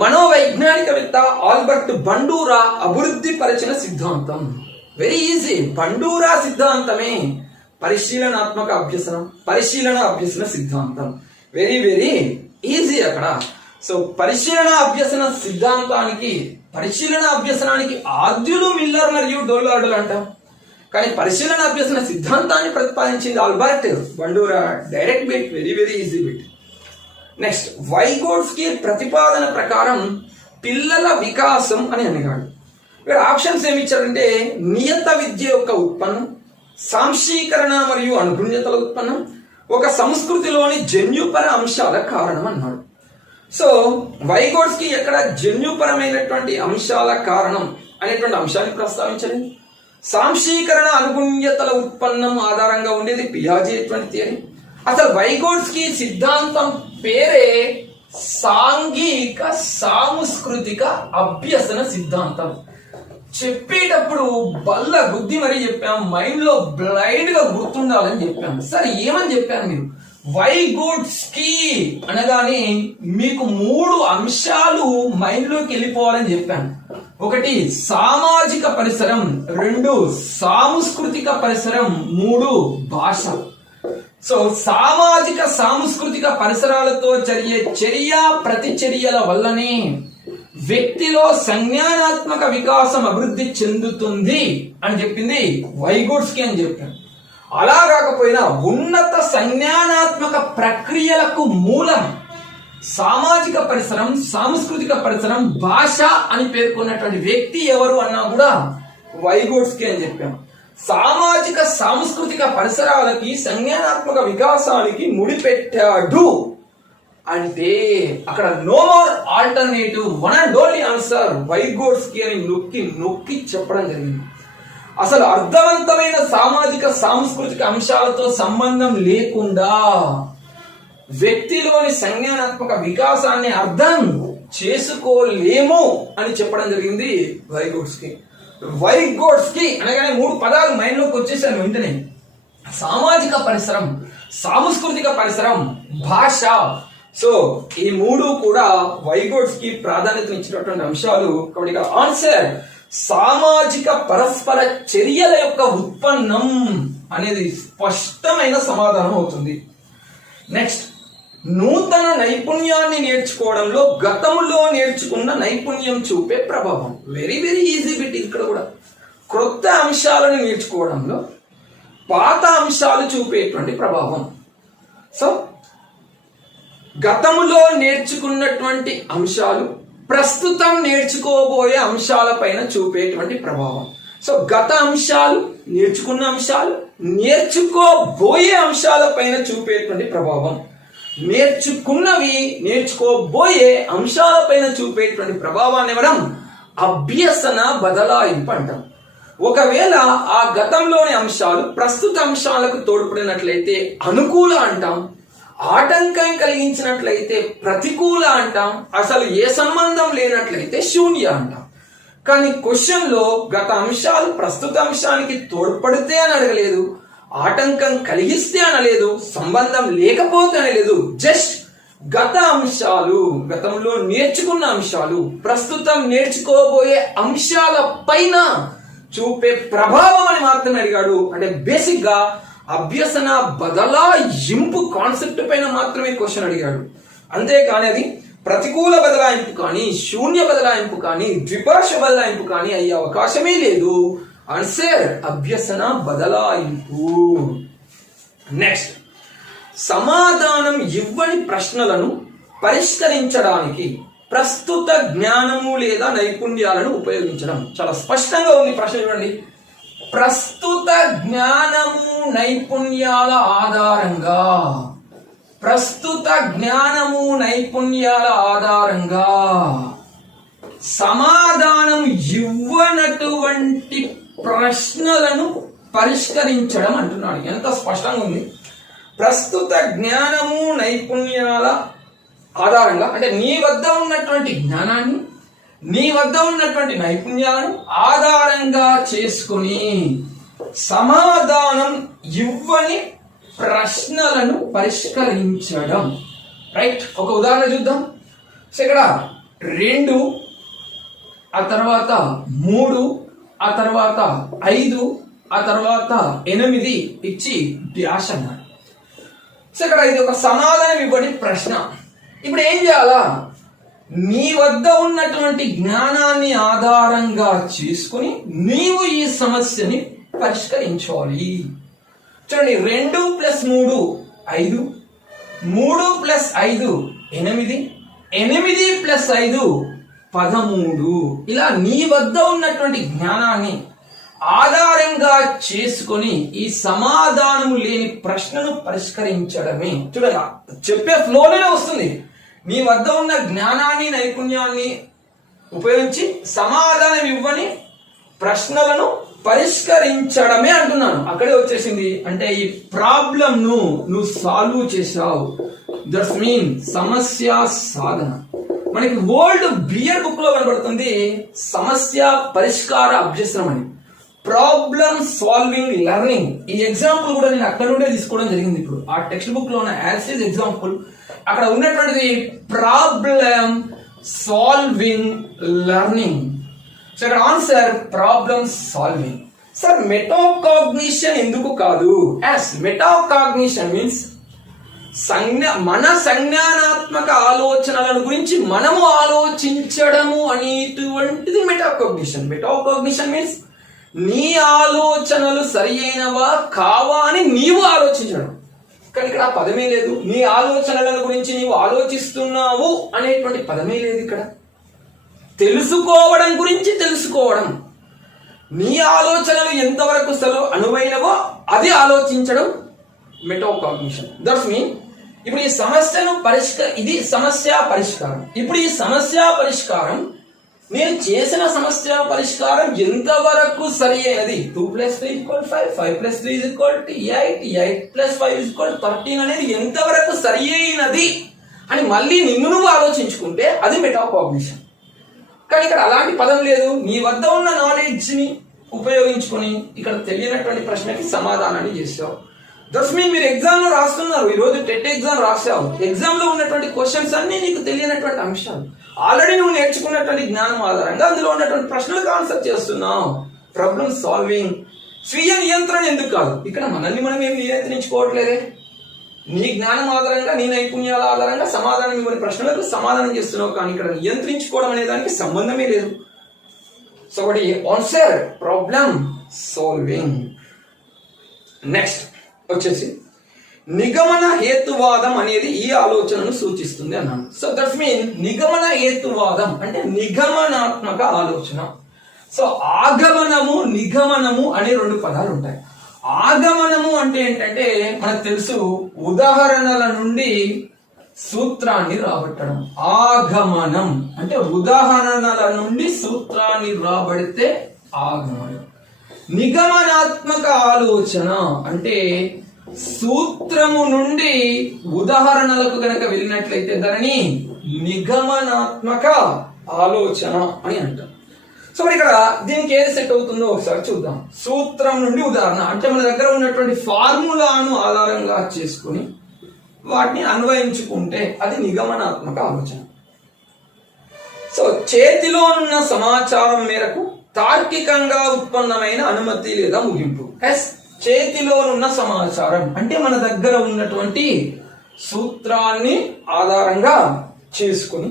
మనోవైజ్ఞానికవేత్త ఆల్బర్ట్ బండూరా అభివృద్ధి పరిచిన సిద్ధాంతం. Very easy. బండూరా సిద్ధాంతమే పరిశీలనాత్మక అభ్యసనం, పరిశీలన అభ్యసన సిద్ధాంతం. వెరీ వెరీ ఈజీ అక్కడ. సో పరిశీలన అభ్యసన సిద్ధాంతానికి, పరిశీలన అభ్యసనానికి ఆద్యులు మిల్లర్ మరియు డోలార్డులు అంటాం. కానీ పరిశీలన అభ్యసన సిద్ధాంతాన్ని ప్రతిపాదించింది Albert Bandura. Direct bit, very very easy bit. Next Vygotsky ప్రతిపాదన ప్రకారం పిల్లల వికాసం అని అడిగాడు. ఇక్కడ ఆప్షన్స్ ఏమి ఇచ్చారంటే నియత విద్య యొక్క ఉత్పన్నం, సాంశీకరణ మరియు అనుగుణ్యతల ఉత్పన్నం, ఒక సంస్కృతిలోని జన్యుపర అంశాల కారణం అన్నాడు. సో వైగోట్స్కీ ఎక్కడ జన్యుపరమైనటువంటి అంశాల కారణం అనేటువంటి అంశాన్ని ప్రస్తావించండి. సాంశీకరణ అనుగుణ్యతల ఉత్పన్నం ఆధారంగా ఉండేది పియాజే అటువంటి థియరీ. అసలు వైగోట్స్కీ సిద్ధాంతం పేరే సాంఘిక సాంస్కృతిక అభ్యసన సిద్ధాంతం. చెప్పేటప్పుడు బల్ల గుద్ది మరీ చెప్పాం, మైండ్ లో బ్లైండ్ గా గుర్తుండాలని చెప్పాం. సరే ఏమని చెప్పాను మీరు? వైగోట్స్కీ అనగానే మీకు 3 అంశాలు మైండ్ లోకి వెళ్ళిపోవాలని చెప్పాను. ఒకటి సామాజిక పరిసరం, 2 సాంస్కృతిక పరిసరం, 3 భాష. సో సామాజిక సాంస్కృతిక పరిసరాలతో జరిగే చర్య ప్రతిచర్యల వల్లనే వ్యక్తిలో సంజ్ఞానాత్మక వికాసం అభివృద్ధి చెందుతుంది అని చెప్పింది వైగోట్స్కీ అని చెప్పాను. అలా కాకపోయినా ఉన్నత సంజ్ఞానాత్మక ప్రక్రియలకు మూలం సామాజిక పరిసరం, సాంస్కృతిక పరిసరం, భాష అని పేర్కొన్నటువంటి వ్యక్తి ఎవరు అన్నా కూడా వైగోట్స్కీ అని చెప్పాం. సామాజిక సాంస్కృతిక పరిసరాలకి సంజ్ఞానాత్మక వికాసానికి ముడిపెట్టాడు అంటే అక్కడ no more alternative, one and only answer Vygotsky అని నొక్కి నొక్కి చెప్పడం జరిగింది. అసలు అర్థవంతమైన సామాజిక సాంస్కృతిక అంశాలతో సంబంధం లేకుండా వ్యక్తిలోని సంజ్ఞానాత్మక వికాసాన్ని అర్థం చేసుకోలేము అని చెప్పడం జరిగింది వైగోట్స్కీ. వైగోట్స్కీ అనగానే 3 పదాలు మైండ్ లోకి వచ్చేసాను వెంటనే. సామాజిక పరిసరం, సాంస్కృతిక పరిసరం, భాష. సో ఈ 3 కూడా వైగోట్స్కీ ప్రాధాన్యత ఇచ్చినటువంటి అంశాలు. కాబట్టి ఇక్కడ ఆన్సర్ సామాజిక పరస్పర చర్యల యొక్క ఉత్పన్నం అనేది స్పష్టమైన సమాధానం అవుతుంది. నెక్స్ట్ నూతన నైపుణ్యాన్ని నేర్చుకోవడంలో గతంలో నేర్చుకున్న నైపుణ్యం చూపే ప్రభావం. Very very easy bit. ఇక్కడ కూడా క్రొత్త అంశాలను నేర్చుకోవడంలో పాత అంశాలు చూపేటువంటి ప్రభావం. సో గతంలో నేర్చుకున్నటువంటి అంశాలు ప్రస్తుతం నేర్చుకోబోయే అంశాలపైన చూపేటువంటి ప్రభావం. సో గత అంశాలు, నేర్చుకున్న అంశాలు, నేర్చుకోబోయే అంశాలపైన చూపేటువంటి ప్రభావం. నేర్చుకున్నవి నేర్చుకోబోయే అంశాలపైన చూపేటువంటి ప్రభావాన్ని మనం అభ్యసన బదలాయింపు అంటాం. ఒకవేళ ఆ గతంలోని అంశాలు ప్రస్తుత అంశాలకు తోడ్పడినట్లయితే అనుకూల అంటాం, ఆటంకం కలిగించినట్లయితే ప్రతికూల అంటాం, అసలు ఏ సంబంధం లేనట్లయితే శూన్య అంటాం. కానీ క్వశ్చన్లో గత అంశాలు ప్రస్తుత అంశానికి తోడ్పడితే అని అడగలేదు, ఆటంకం కలిగిస్తే అనలేదు, సంబంధం లేకపోతే అనలేదు. జస్ట్ గత అంశాలు, గతంలో నేర్చుకున్న అంశాలు ప్రస్తుతం నేర్చుకోబోయే అంశాల పైన చూపే ప్రభావం అని మాత్రమే అడిగాడు. అంటే బేసిక్ గా అభ్యసన బదలాయింపు కాన్సెప్ట్ పైన మాత్రమే క్వశ్చన్ అడిగాడు. అంతేకాని అది ప్రతికూల బదలాయింపు కానీ, శూన్య బదలాయింపు కానీ, ద్విపార్శ్వ బదలాయింపు కానీ అయ్యే అవకాశమే లేదు. ఆన్సర్ అభ్యసన బదలాయింపు. నెక్స్ట్, సమాధానం ఇవ్వని ప్రశ్నలను పరిష్కరించడానికి ప్రస్తుత జ్ఞానము లేదా నైపుణ్యాలను ఉపయోగించడం. చాలా స్పష్టంగా ఉంది ప్రశ్న, చూడండి. ప్రస్తుత జ్ఞానము నైపుణ్యాల ఆధారంగా, ప్రస్తుత జ్ఞానము నైపుణ్యాల ఆధారంగా సమాధానం ఇవ్వనటువంటి ప్రశ్నలను పరిష్కరించడం అంటున్నాడు. ఎంత స్పష్టంగా ఉంది. ప్రస్తుత జ్ఞానము నైపుణ్యాల ఆధారంగా అంటే నీ వద్ద ఉన్నటువంటి జ్ఞానాన్ని, నీ వద్ద ఉన్నటువంటి నైపుణ్యాలను ఆధారంగా చేసుకుని సమాధానం ఇవ్వని ప్రశ్నలను పరిష్కరించడం. రైట్, ఒక ఉదాహరణ చూద్దాం. సో ఇక్కడ 2, ఆ తర్వాత 3, ఆ తర్వాత 5, ఆ తర్వాత 8 ఇచ్చి డ్యాష్ అన్నాడు. సో ఇక్కడ ఇది ఒక సమాధానం ఇవ్వని ప్రశ్న. ఇప్పుడు ఏం చేయాలా? నీ వద్ద ఉన్నటువంటి జ్ఞానాన్ని ఆధారంగా చేసుకుని నీవు ఈ సమస్యని పరిష్కరించాలి. చూడండి, 2 + 3 5, 3 + 5 8, 8 + 5 13. ఇలా నీ వద్ద ఉన్నటువంటి జ్ఞానాన్ని ఆధారంగా చేసుకొని ఈ సమాధానము లేని ప్రశ్నను పరిష్కరించడమే. చూడండి, చెప్పే ఫ్లోలోనే వస్తుంది. నీ వద్ద ఉన్న జ్ఞానాన్ని, నైపుణ్యాన్ని ఉపయోగించి సమాధానం ఇవ్వని ప్రశ్నలను పరిష్కరించడమే అంటున్నాను. అక్కడే వచ్చేసింది. అంటే ఈ ప్రాబ్లం నువ్వు సాల్వ్ చేసావు. దట్స్ మీన్ సమస్య సాధన. మనకి ఓల్డ్ బియర్ బుక్ లో కనబడుతుంది సమస్య పరిష్కార అభ్యసనం అని, ప్రాబ్లమ్ సాల్వింగ్ లెర్నింగ్. ఈ ఎగ్జాంపుల్ కూడా నేను అక్కడ నుండే తీసుకోవడం జరిగింది. ఇప్పుడు ఆ టెక్స్ట్ బుక్ లో ఉన్న యాజ్ ఎగ్జాంపుల్ అక్కడ ఉన్నటువంటిది ప్రాబ్లమ్ సాల్వింగ్ లెర్నింగ్. సో ఇక్కడ answer problem solving. Sir metacognition ఎందుకు కాదు? యాస్ మెటాకాగ్నిషన్ మీన్స్ మన సంజ్ఞానాత్మక ఆలోచనలను గురించి మనము ఆలోచించడము అనేటువంటిది మెటాకాగ్నిషన్. మెటాకాగ్నిషన్ మీన్స్ నీ ఆలోచనలు సరి అయినవా కావా అని నీవు ఆలోచించడం. కానీ ఇక్కడ ఆ పదమే లేదు. నీ ఆలోచనల గురించి నీవు ఆలోచిస్తున్నావు అనేటువంటి పదమే లేదు ఇక్కడ. తెలుసుకోవడం గురించి తెలుసుకోవడం, నీ ఆలోచనలు ఎంతవరకు అనువైనవో అది ఆలోచించడం మెటాకాగ్నిషన్. దట్స్ మీన్ ఇప్పుడు ఈ సమస్యను ఇది సమస్య పరిష్కారం. ఇప్పుడు ఈ సమస్య పరిష్కారం, నేను చేసిన సమస్య పరిష్కారం ఎంతవరకు సరి అయినది? 2 + 3 = 5, 5 + 3 = 8, 8 + 5 = 13 అనేది ఎంతవరకు సరి అయినది అని మళ్ళీ నువ్వు ఆలోచించుకుంటే అది మెటాకాగ్నిషన్. కానీ ఇక్కడ అలాంటి పదం లేదు. నీ వద్ద ఉన్న నాలెడ్జ్ ని ఉపయోగించుకొని ఇక్కడ తెలియనటువంటి ప్రశ్నకి సమాధానాన్ని చేసావు. దట్స్ మీన్ మీరు ఎగ్జామ్ లో రాస్తున్నారు. ఈ రోజు టెట్ ఎగ్జామ్ రాసావు. ఎగ్జామ్ లో ఉన్నటువంటి క్వశ్చన్స్ అన్ని నీకు తెలియనటువంటి అంశాలు. ఆల్రెడీ నువ్వు నేర్చుకున్నటువంటి జ్ఞానం ఆధారంగా అందులో ఉన్నటువంటి ప్రశ్నలకు ఆన్సర్ చేస్తున్నావు. Problem solving. స్వీయ నియంత్రణ ఎందుకు కాదు? ఇక్కడ మనల్ని మనం ఏం నియంత్రించుకోవట్లేదే. నీ జ్ఞానం ఆధారంగా, నీ నైపుణ్యాల ఆధారంగా సమాధానం ఇవ్వని ప్రశ్నలకు సమాధానం చేస్తున్నావు. కానీ ఇక్కడ నియంత్రించుకోవడం అనే దానికి సంబంధమే లేదు. సో ఒకటి ఆన్సర్ ప్రాబ్లం సాల్వింగ్. నెక్స్ట్ వచ్చేసి నిగమన హేతువాదం అనేది ఈ ఆలోచనను సూచిస్తుంది అన్నాను. సో దట్స్ మీన్ నిగమన హేతువాదం అంటే నిగమనాత్మక ఆలోచన. సో ఆగమనము నిగమనము అనే రెండు పదాలు ఉంటాయి. ఆగమనము అంటే ఏంటంటే మనకు తెలుసు, ఉదాహరణల నుండి సూత్రాన్ని రాబట్టడం. ఆగమనం అంటే ఉదాహరణల నుండి సూత్రాన్ని రాబడితే ఆగమనం. నిగమనాత్మక ఆలోచన అంటే సూత్రము నుండి ఉదాహరణలకు గనక వెళ్ళినట్లయితే దానిని నిగమనాత్మక ఆలోచన అని అంటాం. సో ఇక్కడ దీనికి ఏది సెట్ అవుతుందో ఒకసారి చూద్దాం. సూత్రం నుండి ఉదాహరణ అంటే మన దగ్గర ఉన్నటువంటి ఫార్ములాను ఆధారంగా చేసుకుని వాటిని అన్వయించుకుంటే అది నిగమనాత్మక ఆలోచన. సో చేతిలో ఉన్న సమాచారం మేరకు తార్కికంగా ఉత్పన్నమైన అనుమతి లేదా ముగింపు. చేతిలో ఉన్న సమాచారం అంటే మన దగ్గర ఉన్నటువంటి సూత్రాన్ని ఆధారంగా చేసుకుని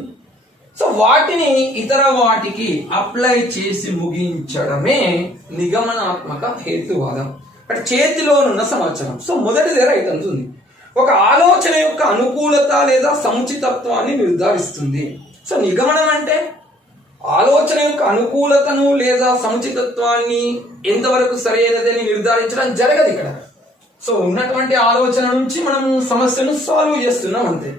సో వాటిని ఇతర వాటికి అప్లై చేసి ముగించడమే నిగమనాత్మక హేతువాదం. అంటే చేతిలోనున్న సమాచారం. సో మొదటిదే రైట్ అంటుంది, ఒక ఆలోచన యొక్క అనుకూలత లేదా సముచితత్వాన్ని నిర్ధారిస్తుంది. సో నిగమనం అంటే ఆలోచన యొక్క అనుకూలతను లేదా సముచితత్వాన్ని ఎంతవరకు సరైనదని నిర్ధారించడం జరగదు ఇక్కడ. సో ఉన్నటువంటి ఆలోచన నుంచి మనం సమస్యను సాల్వ్ చేస్తున్నాం అంతే.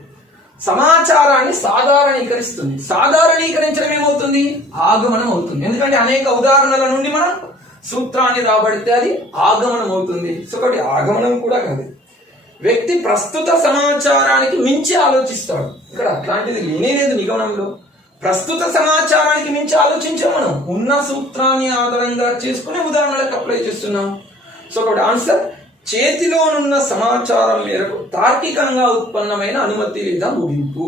సమాచారాన్ని సాధారణీకరిస్తుంది. సాధారణీకరించడం ఏమవుతుంది? ఆగమనం అవుతుంది. ఎందుకంటే అనేక ఉదాహరణల నుండి మనం సూత్రాన్ని రాబడితే అది ఆగమనం అవుతుంది. సో కాబట్టి ఆగమనం కూడా కాదు. వ్యక్తి ప్రస్తుత సమాచారానికి మించి ఆలోచిస్తాడు. ఇక్కడ అట్లాంటిది లేనే లేదు నిగమనంలో. ప్రస్తుత సమాచారానికి మించి ఆలోచించాం. మనం ఉన్న సూత్రాన్ని ఆధారంగా చేసుకుని ఉదాహరణలకు అప్లై చేస్తున్నాం. సో ఒకటి ఆన్సర్ చేతిలోనున్న సమాచారం మేరకు తార్కికంగా ఉత్పన్నమైన అనుమతి లేదా ముగింపు.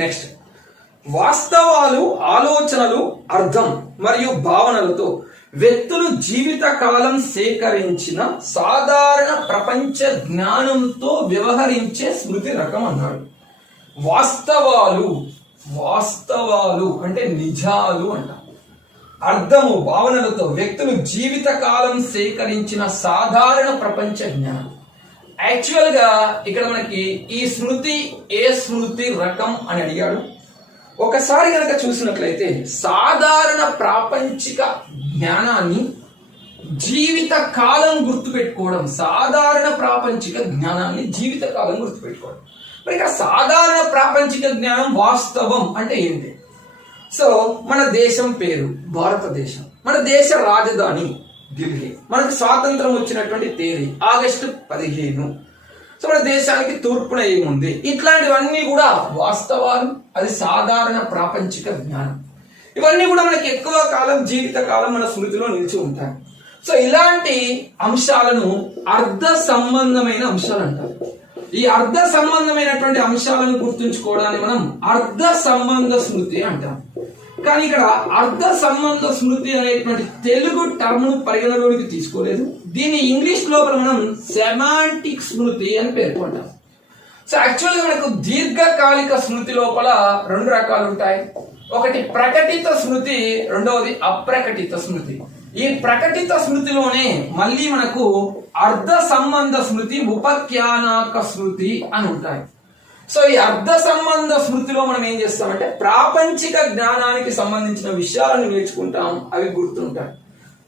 నెక్స్ట్ వాస్తవాలు, ఆలోచనలు, అర్థం మరియు భావనలతో వ్యక్తులు జీవితకాలం సేకరించిన సాధారణ ప్రపంచ జ్ఞానంతో వ్యవహరించే స్మృతి రకం అన్నాడు. వాస్తవాలు, వాస్తవాలు అంటే నిజాలు అంట. అర్థము, భావనలతో వ్యక్తులు జీవితకాలం సేకరించిన సాధారణ ప్రపంచ జ్ఞానం. యాక్చువల్ గా ఇక్కడ మనకి ఈ స్మృతి ఏ స్మృతి రకం అని అడిగాడు. ఒకసారి కనుక చూసినట్లయితే సాధారణ ప్రాపంచిక జ్ఞానాన్ని జీవిత కాలం గుర్తుపెట్టుకోవడం. సాధారణ ప్రాపంచిక జ్ఞానాన్ని జీవిత కాలం గుర్తుపెట్టుకోవడం. మరి ఇక్కడ సాధారణ ప్రాపంచిక జ్ఞానం వాస్తవం అంటే ఏంటి? సో మన దేశం పేరు భారతదేశం, మన దేశ రాజధాని ఢిల్లీ, మనకు స్వాతంత్రం వచ్చినటువంటి తేదీ ఆగస్టు 15. సో మన దేశానికి తూర్పున ఏముంది, ఇట్లాంటివన్నీ కూడా వాస్తవాలు. అది సాధారణ ప్రాపంచిక జ్ఞానం. ఇవన్నీ కూడా మనకి ఎక్కువ కాలం జీవిత కాలం మన స్మృతిలో నిలిచి ఉంటాయి. సో ఇలాంటి అంశాలను అర్థ సంబంధమైన అంశాలు అంటారు. ఈ అర్థ సంబంధమైనటువంటి అంశాలను గుర్తుంచుకోవడానికి మనం అర్థ సంబంధ స్మృతి అంటాం. కానీ ఇక్కడ అర్థ సంబంధ స్మృతి అనేటువంటి తెలుగు టర్మ్ పరిగణలోనికి తీసుకోలేదు. దీన్ని ఇంగ్లీష్ లోపల మనం సెమాంటిక్ స్మృతి అని పేర్కొంటాం. సో యాక్చువల్ గా మనకు దీర్ఘకాలిక స్మృతి లోపల రెండు రకాలు ఉంటాయి. ఒకటి ప్రకటిత స్మృతి, రెండవది అప్రకటిత స్మృతి. ఈ ప్రకటిత స్మృతిలోనే మళ్ళీ మనకు అర్థ సంబంధ స్మృతి, ఉపఖ్యానాక స్మృతి అని ఉంటాయి. సో ఈ అర్థ సంబంధ స్మృతిలో మనం ఏం చేస్తామంటే ప్రాపంచిక జ్ఞానానికి సంబంధించిన విషయాలను నేర్చుకుంటాం, అవి గుర్తుంటాయి.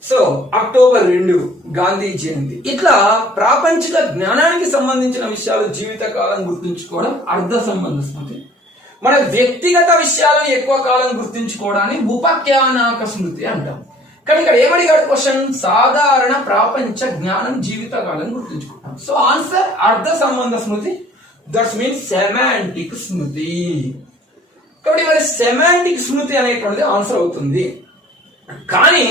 సో అక్టోబర్ 2 గాంధీ జయంతి, ఇట్లా ప్రాపంచిక జ్ఞానానికి సంబంధించిన విషయాలు జీవితకాలం గుర్తుంచుకోవడం అర్థ సంబంధ స్మృతి. మన వ్యక్తిగత విషయాలను ఎక్కువ కాలం గుర్తుంచుకోవడాన్ని ఉపఖ్యానాక స్మృతి అంటాం. కానీ ఇక్కడ ఏమడిగాడు క్వశ్చన్? సాధారణ ప్రాపంచ జ్ఞానం జీవితకాలం గుర్తుంచుకుంటాం. సో ఆన్సర్ అర్థ సంబంధ స్మృతి, దట్స్ మీన్స్ సెమాంటిక్ స్మృతి. కాబట్టి మరి సెమాంటిక్ స్మృతి అనేటువంటిది ఆన్సర్ అవుతుంది. కానీ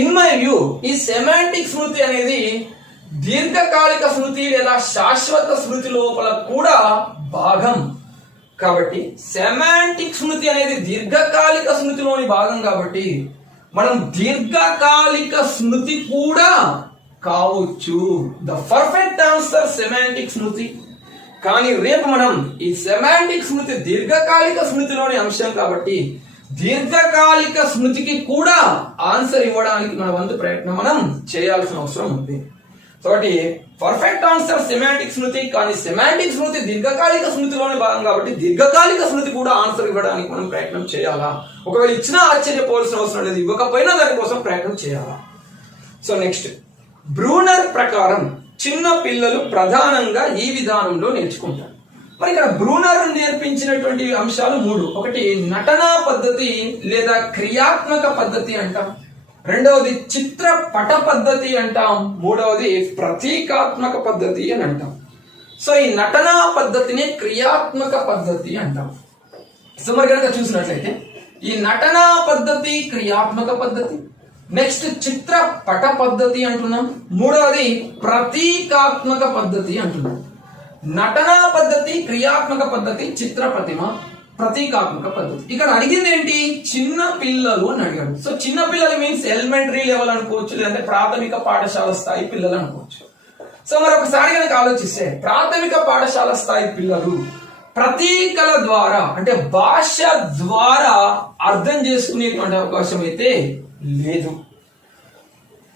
ఇన్ మై వ్యూ ఈ సెమాంటిక్ స్మృతి అనేది దీర్ఘకాలిక స్మృతి లేదా శాశ్వత స్మృతి లోపల కూడా భాగం. కాబట్టి సెమాంటిక్ స్మృతి అనేది దీర్ఘకాలిక స్మృతిలోని భాగం. కాబట్టి మనం దీర్ఘకాలిక స్మృతి కూడా కావచ్చు. ద పర్ఫెక్ట్ ఆన్సర్ సెమాంటిక్ స్మృతి. కానీ రేపు మనం ఈ సెమాంటిక్ స్మృతి దీర్ఘకాలిక స్మృతిలోని అంశం కాబట్టి దీర్ఘకాలిక స్మృతికి కూడా ఆన్సర్ ఇవ్వడానికి మన వంతు ప్రయత్నం మనం చేయాల్సిన అవసరం ఉంది. కాబట్టి పర్ఫెక్ట్ ఆన్సర్ సెమాంటిక్ స్మృతి, కానీ సెమాంటిక్ స్మృతి దీర్ఘకాలిక స్మృతిలోనే భాగం కాబట్టి దీర్ఘకాలిక స్మృతి కూడా ఆన్సర్ ఇవ్వడానికి మనం ప్రయత్నం చేయాలా. ఒకవేళ ఇచ్చినా ఆశ్చర్యపోవాల్సిన అవసరం లేదు, ఇవ్వకపోయినా దానికోసం ప్రయత్నం చేయాలా. సో నెక్స్ట్, బ్రూనర్ ప్రకారం చిన్న పిల్లలు ప్రధానంగా ఈ విధానంలో నేర్చుకుంటారు. మరి ఇక్కడ బ్రూనర్ నేర్పించినటువంటి అంశాలు 3. ఒకటి నటనా పద్ధతి లేదా క్రియాత్మక పద్ధతి అంటాం, రెండవది చిత్రపట పద్ధతి అంటాం, మూడవది ప్రతీకాత్మక పద్ధతి అని అంటాం. సో ఈ నటనా పద్ధతిని క్రియాత్మక పద్ధతి అంటాం. సో మరి కనుక చూసినట్లయితే ఈ నటనా పద్ధతి క్రియాత్మక పద్ధతి, నెక్స్ట్ చిత్రపట పద్ధతి అంటున్నాం, మూడవది ప్రతీకాత్మక పద్ధతి అంటున్నాం. నటనా పద్ధతి, క్రియాత్మక పద్ధతి, చిత్ర ప్రతిమ, ప్రతీకాత్మక పద్ధతి. ఇక్కడ అడిగింది ఏంటి? చిన్న పిల్లలు అని అడిగాడు. సో చిన్న పిల్లలు మీన్స్ ఎలిమెంటరీ లెవెల్ అనుకోవచ్చు, లేదంటే ప్రాథమిక పాఠశాల స్థాయి పిల్లలు అనుకోవచ్చు. సో మరి ఒకసారి కనుక ఆలోచిస్తే ప్రాథమిక పాఠశాల స్థాయి పిల్లలు ప్రతీకల ద్వారా అంటే భాష ద్వారా అర్థం చేసుకునేటువంటి అవకాశం అయితే లేదు.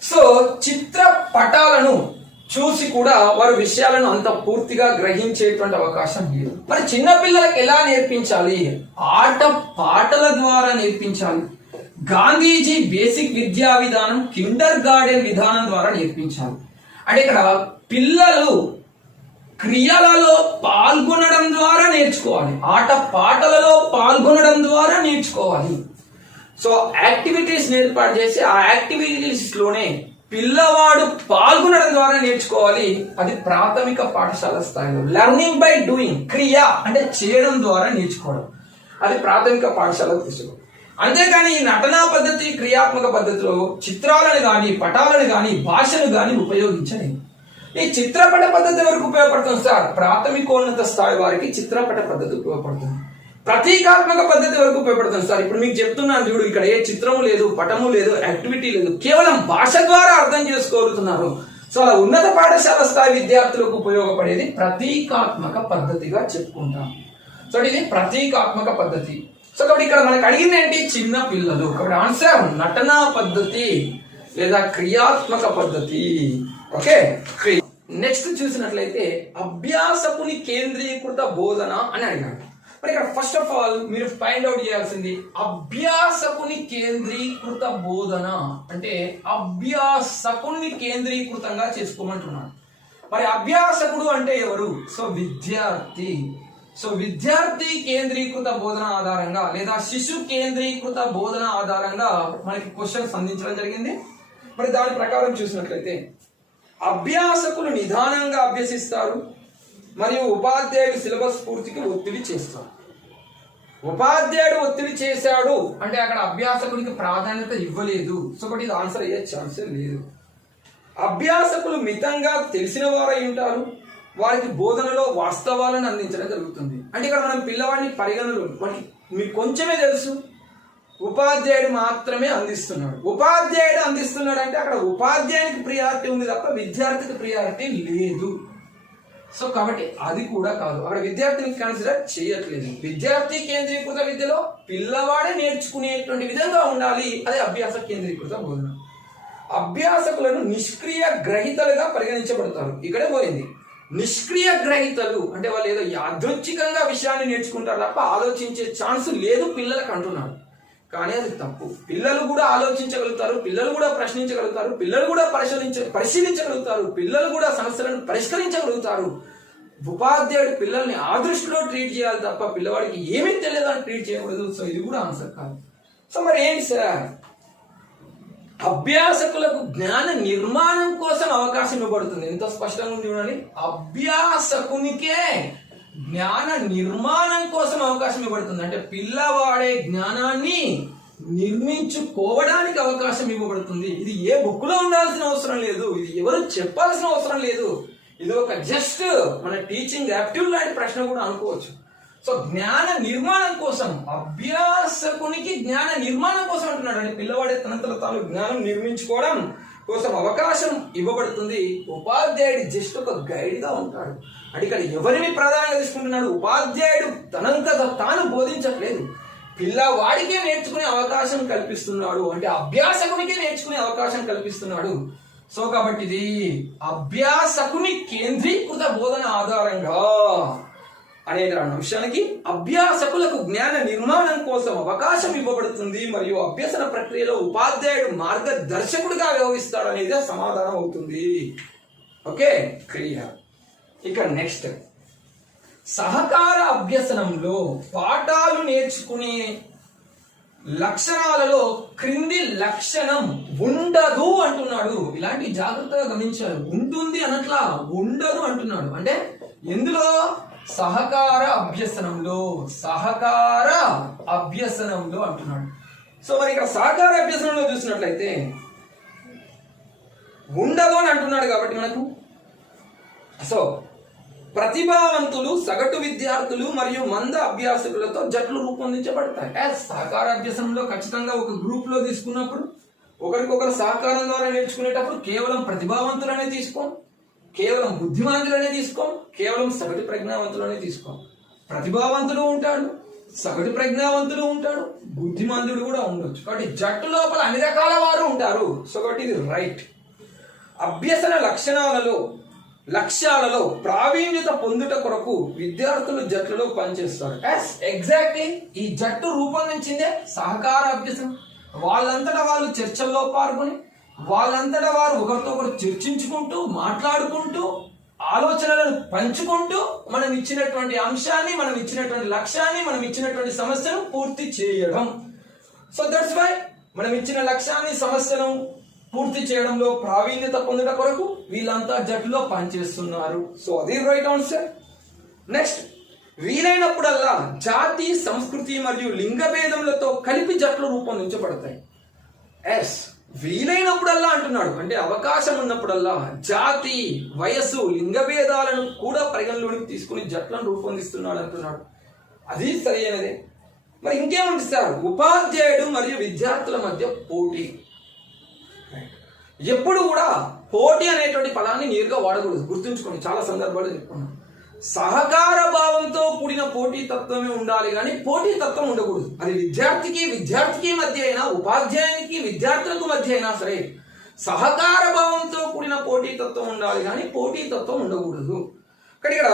సో చిత్రపటాలను చూసి కూడా వారు విషయాలను అంత పూర్తిగా గ్రహించేటువంటి అవకాశం లేదు. మరి చిన్న పిల్లలకు ఎలా నేర్పించాలి? ఆట పాటల ద్వారా నేర్పించాలి. గాంధీజీ బేసిక్ విద్యా విధానం కిండర్ గార్డెన్ విధానం ద్వారా నేర్పించాలి. అంటే ఇక్కడ పిల్లలు క్రియలలో పాల్గొనడం ద్వారా నేర్చుకోవాలి, ఆట పాటలలో పాల్గొనడం ద్వారా నేర్చుకోవాలి. సో యాక్టివిటీస్ ఏర్పాటు చేసి ఆ యాక్టివిటీస్ లోనే పిల్లవాడు పాల్గొనడం ద్వారా నేర్చుకోవాలి. అది ప్రాథమిక పాఠశాల స్థాయిలో. లెర్నింగ్ బై డూయింగ్, క్రియ అంటే చేయడం ద్వారా నేర్చుకోవడం, అది ప్రాథమిక పాఠశాలకు తీసుకోవాలి. అంతేకాని ఈ నటనా పద్ధతి క్రియాత్మక పద్ధతిలో చిత్రాలను గాని పటాలను గాని భాషను గాని ఉపయోగించలేదు. ఈ చిత్రపట పద్ధతి వరకు ఉపయోగపడుతుంది సార్, ప్రాథమికోన్నత స్థాయి వారికి చిత్రపట పద్ధతి ఉపయోగపడుతుంది. ప్రతీకాత్మక పద్ధతి వరకు ఉపయోగపడుతుంది సార్. ఇప్పుడు మీకు చెప్తున్నాను చూడు, ఇక్కడ ఏ చిత్రము లేదు, పటము లేదు, యాక్టివిటీ లేదు, కేవలం భాష ద్వారా అర్థం చేసుకోగలుగుతున్నారు. సో అలా ఉన్నత పాఠశాల స్థాయి విద్యార్థులకు ఉపయోగపడేది ప్రతీకాత్మక పద్ధతిగా చెప్పుకుంటాం. సో ఇది ప్రతీకాత్మక పద్ధతి. సో కాబట్టి ఇక్కడ మనకు అడిగింది ఏంటి? చిన్న పిల్లలు. కాబట్టి ఆన్సర్ నటనా పద్ధతి లేదా క్రియాత్మక పద్ధతి. ఓకే, నెక్స్ట్ చూసినట్లయితే అభ్యాసకుని కేంద్రీకృత బోధన అని అడిగాడు. మరి ఇక్కడ ఫస్ట్ ఆఫ్ ఆల్ మీరు ఫైండ్ అవుట్ చేయాల్సింది అభ్యాసకుని కేంద్రీకృత బోధన అంటే అభ్యాసకుని కేంద్రీకృతంగా చేసుకోమంటున్నాడు. మరి అభ్యాసకుడు అంటే ఎవరు? సో విద్యార్థి. సో విద్యార్థి కేంద్రీకృత బోధన ఆధారంగా లేదా శిశు కేంద్రీకృత బోధన ఆధారంగా మనకి క్వశ్చన్స్ అందించడం జరిగింది. మరి దాని ప్రకారం చూసినట్లయితే అభ్యాసకులు నిదానంగా అభ్యసిస్తారు మరియు ఉపాధ్యాయుడు సిలబస్ పూర్తికి ఒత్తిడి చేస్తారు. ఉపాధ్యాయుడు ఒత్తిడి చేశాడు అంటే అక్కడ అభ్యాసకుడికి ప్రాధాన్యత ఇవ్వలేదు. సో ఒకటి ఇది ఆన్సర్ అయ్యే ఛాన్సే లేదు. అభ్యాసకులు మితంగా తెలిసిన వారై ఉంటారు, వారికి బోధనలో వాస్తవాలను అందించడం జరుగుతుంది. అంటే ఇక్కడ మనం పిల్లవాడిని పరిగణలో మీకు కొంచెమే తెలుసు, ఉపాధ్యాయుడు మాత్రమే అందిస్తున్నాడు. ఉపాధ్యాయుడు అందిస్తున్నాడు అంటే అక్కడ ఉపాధ్యాయునికి ప్రియారిటీ ఉంది తప్ప విద్యార్థికి ప్రియారిటీ లేదు. సో కాబట్టి అది కూడా కాదు, అక్కడ విద్యార్థిని కన్సిడర్ చేయట్లేదు. విద్యార్థి కేంద్రీకృత విద్యలో పిల్లవాడే నేర్చుకునేటువంటి విధంగా ఉండాలి, అది అభ్యాస కేంద్రీకృత బోధన. అభ్యాసకులను నిష్క్రియ గ్రహీతలుగా పరిగణించబడతారు. ఇక్కడే పోయింది. నిష్క్రియ గ్రహీతలు అంటే వాళ్ళు ఏదో యాదృచ్ఛికంగా విషయాన్ని నేర్చుకుంటారు తప్ప ఆలోచించే ఛాన్స్ లేదు పిల్లలకు అంటున్నారు. కానీ అది తప్పు. పిల్లలు కూడా ఆలోచించగలుగుతారు, పిల్లలు కూడా ప్రశ్నించగలుగుతారు, పిల్లలు కూడా పరిశీలించగలుగుతారు, పిల్లలు కూడా సమస్యలను పరిష్కరించగలుగుతారు. ఉపాధ్యాయుడు పిల్లల్ని ఆ దృష్టిలో ట్రీట్ చేయాలి తప్ప పిల్లవాడికి ఏమీ తెలియదు అని ట్రీట్ చేయకూడదు. సో ఇది కూడా ఆన్సర్ కాదు. సో మరి ఏంటి సార్? అభ్యాసకులకు జ్ఞాన నిర్మాణం కోసం అవకాశం ఇవ్వబడుతుంది. ఎంతో స్పష్టంగా ఉంది చూడండి. అభ్యాసకునికే జ్ఞాన నిర్మాణం కోసం అవకాశం ఇవ్వబడుతుంది. అంటే పిల్లవాడే జ్ఞానాన్ని నిర్మించుకోవడానికి అవకాశం ఇవ్వబడుతుంది. ఇది ఏ బుక్ లో ఉండాల్సిన అవసరం లేదు, ఇది ఎవరు చెప్పాల్సిన అవసరం లేదు. ఇది ఒక జస్ట్ మన టీచింగ్ యాప్టివ్ లాంటి ప్రశ్న కూడా అనుకోవచ్చు. సో జ్ఞాన నిర్మాణం కోసం, అభ్యాసకునికి జ్ఞాన నిర్మాణం కోసం అంటున్నాడు. అంటే పిల్లవాడే తనంతట తాను జ్ఞానం నిర్మించుకోవడం కోసం అవకాశం ఇవ్వబడుతుంది. ఉపాధ్యాయుడు జస్ట్ ఒక గైడ్ గా ఉంటాడు. అంటే ఇక్కడ ఎవరిని ప్రధానంగా తీసుకుంటున్నాడు? ఉపాధ్యాయుడు తనంతట తాను బోధించట్లేదు, పిల్లవాడికే నేర్చుకునే అవకాశం కల్పిస్తున్నాడు, అంటే అభ్యాసకునికే నేర్చుకునే అవకాశం కల్పిస్తున్నాడు. సో కాబట్టి ఇది అభ్యాసకుని కేంద్రీకృత బోధన ఆధారంగా అనే అంశానికి అభ్యాసకులకు జ్ఞాన నిర్మాణం కోసం అవకాశం ఇవ్వబడుతుంది మరియు అభ్యసన ప్రక్రియలో ఉపాధ్యాయుడు మార్గదర్శకుడిగా వ్యవహరిస్తాడు అనేది సమాధానం అవుతుంది. Okay, clear. ఇక నెక్స్ట్, సహకార అభ్యసనంలో పాఠాలు నేర్చుకునే లక్షణాలలో క్రింది లక్షణం ఉండదు అంటున్నాడు. ఇలాంటి జాగ్రత్తగా గమనించాలి. ఉంటుంది అనట్లా, ఉండదు అంటున్నాడు. అంటే ఎందులో? సహకార అభ్యసనంలో అంటున్నాడు. సో మరి ఇక్కడ సహకార అభ్యసనంలో చూసినట్లయితే ఉండదు అని అంటున్నాడు. కాబట్టి మనకు సో ప్రతిభావంతులు, సగటు విద్యార్థులు మరియు మంద అభ్యాసకులతో జట్లు రూపొందించబడతాయి. సహకార అభ్యసనంలో ఖచ్చితంగా ఒక గ్రూప్ లో తీసుకున్నప్పుడు ఒకరికొకరు సహకారం ద్వారా నేర్చుకునేటప్పుడు కేవలం ప్రతిభావంతులనే తీసుకోం, కేవలం బుద్ధిమాంతులనే తీసుకోం, కేవలం సగటు ప్రజ్ఞావంతులనే తీసుకోం. ప్రతిభావంతులు ఉంటాడు, సగటు ప్రజ్ఞావంతులు ఉంటాడు, బుద్ధిమంతుడు కూడా ఉండొచ్చు. కాబట్టి జట్టు లోపల అన్ని రకాల వారు ఉంటారు. సో కాబట్టి ఇది రైట్. అభ్యసన లక్ష్యాలలో ప్రావీణ్యత పొందుట కొరకు విద్యార్థులు జట్లలో పనిచేస్తారు. ఎగ్జాక్ట్లీ ఈ జట్టు రూపొందించిందే సహకార అభ్యసనం. వాళ్ళంతటా వాళ్ళు చర్చల్లో పాల్గొని వాళ్ళంతటా వారు ఒకరితో ఒకరు చర్చించుకుంటూ, మాట్లాడుకుంటూ, ఆలోచనలను పంచుకుంటూ మనం ఇచ్చినటువంటి అంశాన్ని, మనం ఇచ్చినటువంటి లక్ష్యాన్ని, మనం ఇచ్చినటువంటి సమస్యను పూర్తి చేయడం. సో దట్స్ వై మనం ఇచ్చిన లక్ష్యాన్ని, సమస్యను పూర్తి చేయడంలో ప్రావీణ్యత పొందట కొరకు వీళ్ళంతా జట్టులో పనిచేస్తున్నారు. సో అది రైట్ ఆన్సర్. నెక్స్ట్, వీలైనప్పుడల్లా జాతి, సంస్కృతి మరియు లింగ భేదములతో కలిపి జట్లు రూపొందించబడతాయి. వీలైనప్పుడల్లా అంటున్నాడు, అంటే అవకాశం ఉన్నప్పుడల్లా జాతి, వయస్సు, లింగ భేదాలను కూడా పరిగణలోనికి తీసుకుని జట్లను రూపొందిస్తున్నాడు అంటున్నాడు. అది సరైనదే. మరి ఇంకేమంటే సార్, ఉపాధ్యాయుడు మరియు విద్యార్థుల మధ్య పోటీ. ఎప్పుడు కూడా పోటీ అనేటువంటి పదాన్ని నేరుగా వాడకూడదు, గుర్తుంచుకోండి. చాలా సందర్భాలు చెప్పుకున్నాం. సహకార భావంతో కూడిన పోటీ తత్వమే ఉండాలి, కానీ పోటీ తత్వం ఉండకూడదు. అది విద్యార్థికి మధ్య అయినా, ఉపాధ్యాయునికి విద్యార్థులకు మధ్య అయినా సరే సహకార భావంతో కూడిన పోటీ తత్వం ఉండాలి, కానీ పోటీ తత్వం ఉండకూడదు. ఇక్కడ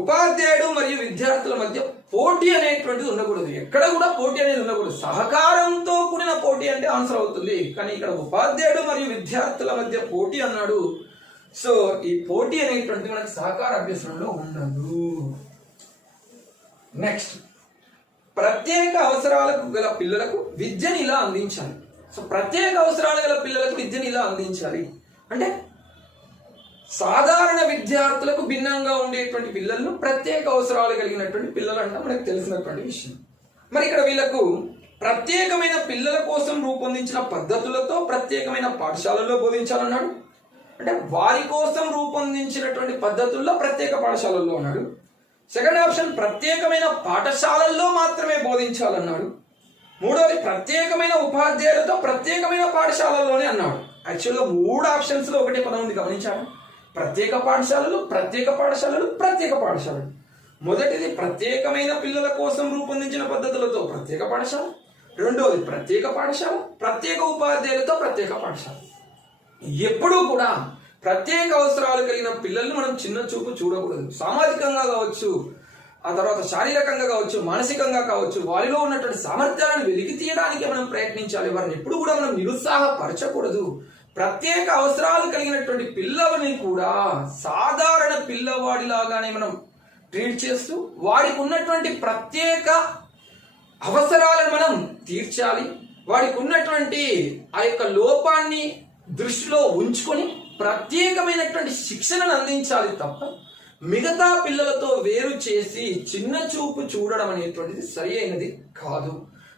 ఉపాధ్యాయుడు మరియు విద్యార్థుల మధ్య పోటీ అనేటువంటిది ఉండకూడదు. ఎక్కడ కూడా పోటీ అనేది ఉండకూడదు. సహకారంతో కూడిన పోటీ అంటే ఆన్సర్ అవుతుంది, కానీ ఇక్కడ ఉపాధ్యాయుడు మరియు విద్యార్థుల మధ్య పోటీ అన్నాడు. సో ఈ పోటీ అనేటువంటిది మనకు సహకార అభ్యసనంలో ఉండదు. నెక్స్ట్, ప్రత్యేక అవసరాలకు గల పిల్లలకు విద్యను ఇలా అందించాలి. సో ప్రత్యేక అవసరాలు గల పిల్లలకు విద్యను ఇలా అందించాలి అంటే సాధారణ విద్యార్థులకు భిన్నంగా ఉండేటువంటి పిల్లలను ప్రత్యేక అవసరాలు కలిగినటువంటి పిల్లలు అంటే మనకు తెలిసినటువంటి విషయం. మరి ఇక్కడ వీళ్ళకు ప్రత్యేకమైన పిల్లల కోసం రూపొందించిన పద్ధతులతో ప్రత్యేకమైన పాఠశాలల్లో బోధించాలన్నాడు. అంటే వారి కోసం రూపొందించినటువంటి పద్ధతుల్లో ప్రత్యేక పాఠశాలల్లో అన్నాడు. సెకండ్ ఆప్షన్, ప్రత్యేకమైన పాఠశాలల్లో మాత్రమే బోధించాలన్నాడు. మూడవది, ప్రత్యేకమైన ఉపాధ్యాయులతో ప్రత్యేకమైన పాఠశాలల్లోనే అన్నాడు. యాక్చువల్గా 3 ఆప్షన్స్ లో ఒకటే పదం ఉంది, గమనించాడు. ప్రత్యేక పాఠశాలలు, ప్రత్యేక పాఠశాలలు, ప్రత్యేక పాఠశాలలు. మొదటిది ప్రత్యేకమైన పిల్లల కోసం రూపొందించిన పద్ధతులతో ప్రత్యేక పాఠశాల. రెండవది ప్రత్యేక పాఠశాల, ప్రత్యేక ఉపాధ్యాయులతో ప్రత్యేక పాఠశాల. ఎప్పుడూ కూడా ప్రత్యేక అవసరాలు కలిగిన పిల్లల్ని మనం చిన్న చూపు చూడకూడదు. సామాజికంగా కావచ్చు, ఆ తర్వాత శారీరకంగా కావచ్చు, మానసికంగా కావచ్చు, వారిలో ఉన్నటువంటి సామర్థ్యాలను వెలికి తీయడానికి మనం ప్రయత్నించాలి. వారిని ఎప్పుడు కూడా మనం నిరుత్సాహపరచకూడదు. ప్రత్యేక అవసరాలు కలిగినటువంటి పిల్లలని కూడా సాధారణ పిల్లవాడిలాగానే మనం ట్రీట్ చేస్తూ వాడికి ఉన్నటువంటి ప్రత్యేక అవసరాలను మనం తీర్చాలి. వాడికి ఉన్నటువంటి ఆ యొక్క లోపాన్ని దృష్టిలో ఉంచుకొని ప్రత్యేకమైనటువంటి శిక్షణను అందించాలి తప్ప మిగతా పిల్లలతో వేరు చేసి చిన్న చూపు చూడడం అనేటువంటిది సరి అయినది కాదు.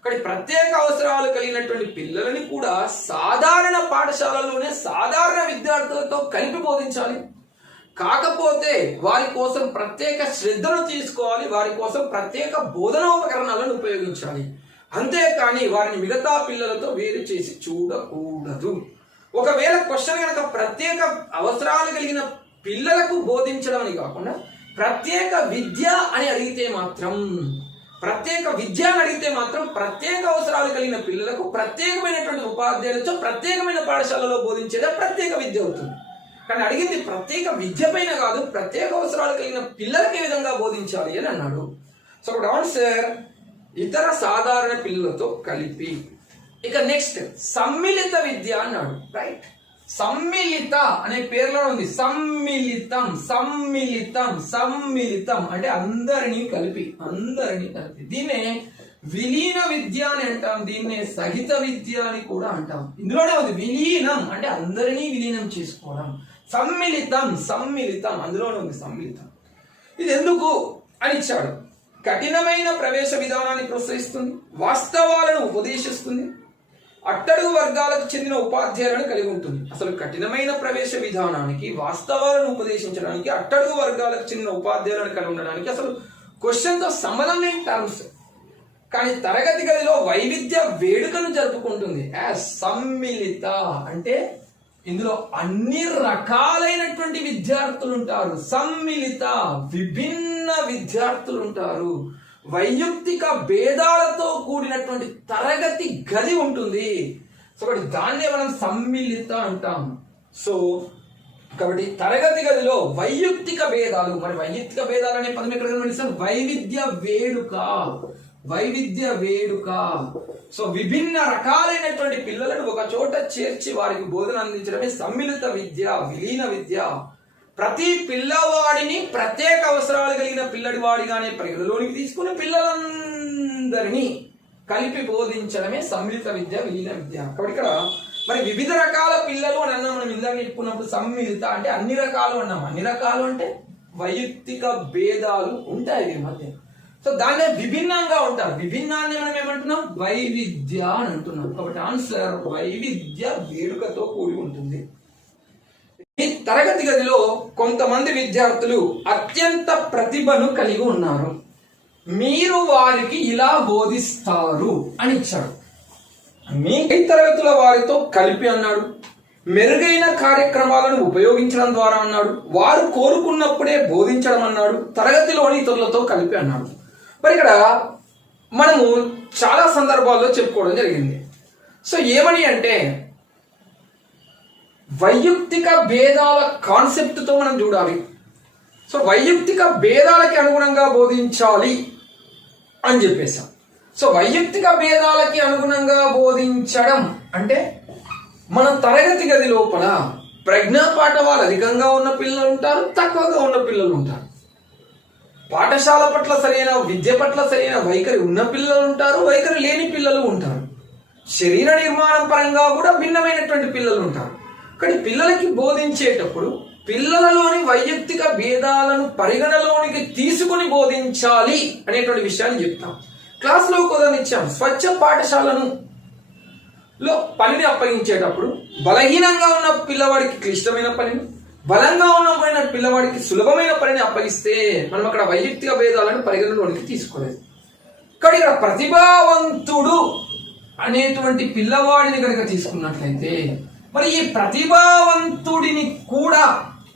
కానీ ప్రత్యేక అవసరాలు కలిగినటువంటి పిల్లలని కూడా సాధారణ పాఠశాలలోనే సాధారణ విద్యార్థులతో కలిపి బోధించాలి. కాకపోతే వారి కోసం ప్రత్యేక శ్రద్ధను తీసుకోవాలి, వారి కోసం ప్రత్యేక బోధనోపకరణాలను ఉపయోగించాలి. అంతేకాని వారిని మిగతా పిల్లలతో వేరు చేసి చూడకూడదు. ఒకవేళ క్వశ్చన్ కనుక ప్రత్యేక అవసరాలు కలిగిన పిల్లలకు బోధించడం అని కాకుండా ప్రత్యేక విద్య అని అడిగితే మాత్రం ప్రత్యేక విద్య అని అడిగితే మాత్రం ప్రత్యేక అవసరాలు కలిగిన పిల్లలకు ప్రత్యేకమైనటువంటి ఉపాధ్యాయులతో ప్రత్యేకమైన పాఠశాలలో బోధించేదే ప్రత్యేక విద్య అవుతుంది. కానీ అడిగింది ప్రత్యేక విద్య పైన కాదు, ప్రత్యేక అవసరాలు కలిగిన పిల్లలకి ఏ విధంగా బోధించాలి అని అన్నాడు. సో ఇప్పుడు ఆన్సర్ ఇతర సాధారణ పిల్లలతో కలిపి. ఇక నెక్స్ట్ సమ్మిళిత విద్య అన్నాడు. రైట్, సమ్మిళిత అనే పేరులో ఉంది. సమ్మిళితం సమ్మిళితం సమ్మిళితం అంటే అందరినీ కలిపి, అందరినీ కలిపి. దీన్నే విలీన విద్య అని అంటాం, దీన్నే సహిత విద్య అని కూడా అంటాం. ఇందులోనే ఉంది విలీనం అంటే అందరినీ విలీనం చేసుకోవడం. సమ్మిళితం సమ్మిళితం అందులోనే ఉంది సమ్మిళితం. ఇది ఎందుకు అని ఇచ్చాడు. కఠినమైన ప్రవేశ విధానాన్ని ప్రోత్సహిస్తుంది, వాస్తవాలను ఉపదేశిస్తుంది, అట్టడుగు వర్గాలకు చెందిన ఉపాధ్యాయులను కలిగి ఉంటుంది. అసలు కఠినమైన ప్రవేశ విధానానికి, వాస్తవాలను ఉపదేశించడానికి, అట్టడుగు వర్గాలకు చెందిన ఉపాధ్యాయులను కలిగి ఉండడానికి అసలు క్వశ్చన్తో సంబంధం లేని టర్మ్స్. కానీ తరగతి గదిలో వైవిధ్య వేడుకను జరుపుకుంటుంది. సమ్మిళిత అంటే ఇందులో అన్ని రకాలైనటువంటి విద్యార్థులు ఉంటారు. సమ్మిళిత విభిన్న విద్యార్థులు ఉంటారు. వైయక్తిక భేదాలతో కూడినటువంటి తరగతి గది ఉంటుంది. సో కాబట్టి దాన్నే మనం సమ్మిళిత అంటాం. సో కాబట్టి తరగతి గదిలో వైయక్తిక భేదాలు, మరి వైయక్తిక భేదాలు అనే పదం ఎక్కడ కనిపిస్తాం? వైవిధ్య వేడుక, వైవిధ్య వేడుక. సో విభిన్న రకాలైనటువంటి పిల్లలను ఒక చోట చేర్చి వారికి బోధన అందించడమే సమ్మిళిత విద్య, విలీన విద్య. ప్రతి పిల్లవాడిని ప్రత్యేక అవసరాలు కలిగిన పిల్లడి వాడిగానే పరిగణలోనికి తీసుకుని పిల్లలందరినీ కలిపి బోధించడమే సమ్మిళిత విద్య, విలీన విద్య. కాబట్టి ఇక్కడ మరి వివిధ రకాల పిల్లలు అని అన్నాం. మనం ఇందాక చెప్పుకున్నప్పుడు సమ్మిళిత అంటే అన్ని రకాలు అన్నాం. అన్ని రకాలు అంటే వైయక్తిక భేదాలు ఉంటాయి వీరి మధ్య. సో దాన్నే విభిన్నంగా ఉంటారు. విభిన్నాన్ని మనం ఏమంటున్నాం? వైవిధ్య అని అంటున్నాం. కాబట్టి ఆన్సర్ వైవిధ్య వేడుకతో కూడి ఉంటుంది. ఈ తరగతి గదిలో కొంతమంది విద్యార్థులు అత్యంత ప్రతిభను కలిగి ఉన్నారు. మీరు వారికి ఇలా బోధిస్తారు అని ఇచ్చాడు. మీ తరగతుల వారితో కలిపి అన్నాడు. మెరుగైన కార్యక్రమాలను ఉపయోగించడం ద్వారా అన్నాడు. వారు కోరుకున్నప్పుడే బోధించడం అన్నాడు. తరగతిలోని ఇతరులతో కలిపి అన్నాడు. మరి ఇక్కడ మనము చాలా సందర్భాల్లో చెప్పుకోవడం జరిగింది. సో ఏమని అంటే వైయక్తిక భేదాల కాన్సెప్ట్ తో మనం చూడాలి. సో వైయక్తిక భేదాలకి అనుగుణంగా బోధించాలి అని చెప్పేసాం. సో వైయక్తిక భేదాలకి అనుగుణంగా బోధించడం అంటే మన తరగతి గది లోపల ప్రజ్ఞా పాఠవాలు అధికంగా ఉన్న పిల్లలు ఉంటారు, తక్కువగా ఉన్న పిల్లలు ఉంటారు. పాఠశాల పట్ల సరైన విద్య పట్ల సరైన వైఖరి ఉన్న పిల్లలు ఉంటారు, వైఖరి లేని పిల్లలు ఉంటారు. శరీర నిర్మాణం పరంగా కూడా భిన్నమైనటువంటి పిల్లలు ఉంటారు. కానీ పిల్లలకి బోధించేటప్పుడు పిల్లలలోని వైయక్తిక భేదాలను పరిగణలోనికి తీసుకుని బోధించాలి అనేటువంటి విషయాన్ని చెప్తాం. క్లాస్లో ఉదాహరణ ఇచ్చాం. స్వచ్ఛ పాఠశాలను లో పనిని అప్పగించేటప్పుడు బలహీనంగా ఉన్న పిల్లవాడికి క్లిష్టమైన పనిని, బలంగా ఉన్న పిల్లవాడికి సులభమైన పనిని అప్పగిస్తే మనం అక్కడ వైయక్తిక భేదాలను పరిగణలోనికి తీసుకోలేదు. కానీ ఇక్కడ ప్రతిభావంతుడు అనేటువంటి పిల్లవాడిని కనుక తీసుకున్నట్లయితే మరి ఈ ప్రతిభావంతుడిని కూడా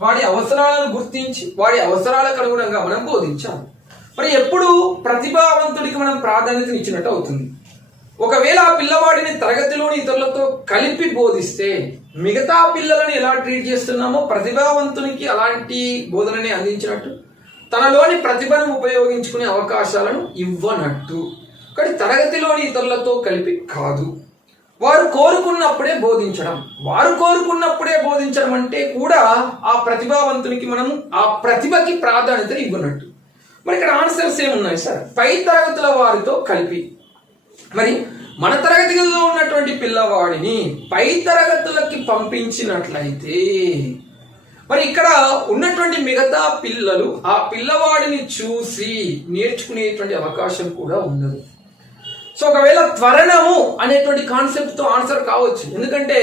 వాడి అవసరాలను గుర్తించి వాడి అవసరాలకు అనుగుణంగా మనం బోధించాలి. మరి ఎప్పుడు ప్రతిభావంతుడికి మనం ప్రాధాన్యత ఇచ్చినట్టు అవుతుంది. ఒకవేళ ఆ పిల్లవాడిని తరగతిలోని ఇతరులతో కలిపి బోధిస్తే మిగతా పిల్లలను ఎలా ట్రీట్ చేస్తున్నామో ప్రతిభావంతునికి అలాంటి బోధనని అందించినట్టు, తనలోని ప్రతిభను ఉపయోగించుకునే అవకాశాలను ఇవ్వనట్టు. కానీ తరగతిలోని ఇతరులతో కలిపి కాదు, వారు కోరుకున్నప్పుడే బోధించడం. వారు కోరుకున్నప్పుడే బోధించడం అంటే కూడా ఆ ప్రతిభావంతునికి మనం ఆ ప్రతిభకి ప్రాధాన్యత ఇవ్వనట్టు. మరి ఇక్కడ ఆన్సర్స్ ఏమున్నాయి సార్? పై తరగతుల వారితో కలిపి. మరి మన తరగతి గదిలో ఉన్నటువంటి పిల్లవాడిని పై తరగతులకి పంపించినట్లయితే మరి ఇక్కడ ఉన్నటువంటి మిగతా పిల్లలు ఆ పిల్లవాడిని చూసి నేర్చుకునేటువంటి అవకాశం కూడా ఉండదు. సో ఒకవేళ త్వరణము అనేటువంటి కాన్సెప్ట్ తో ఆన్సర్ కావచ్చు. ఎందుకంటే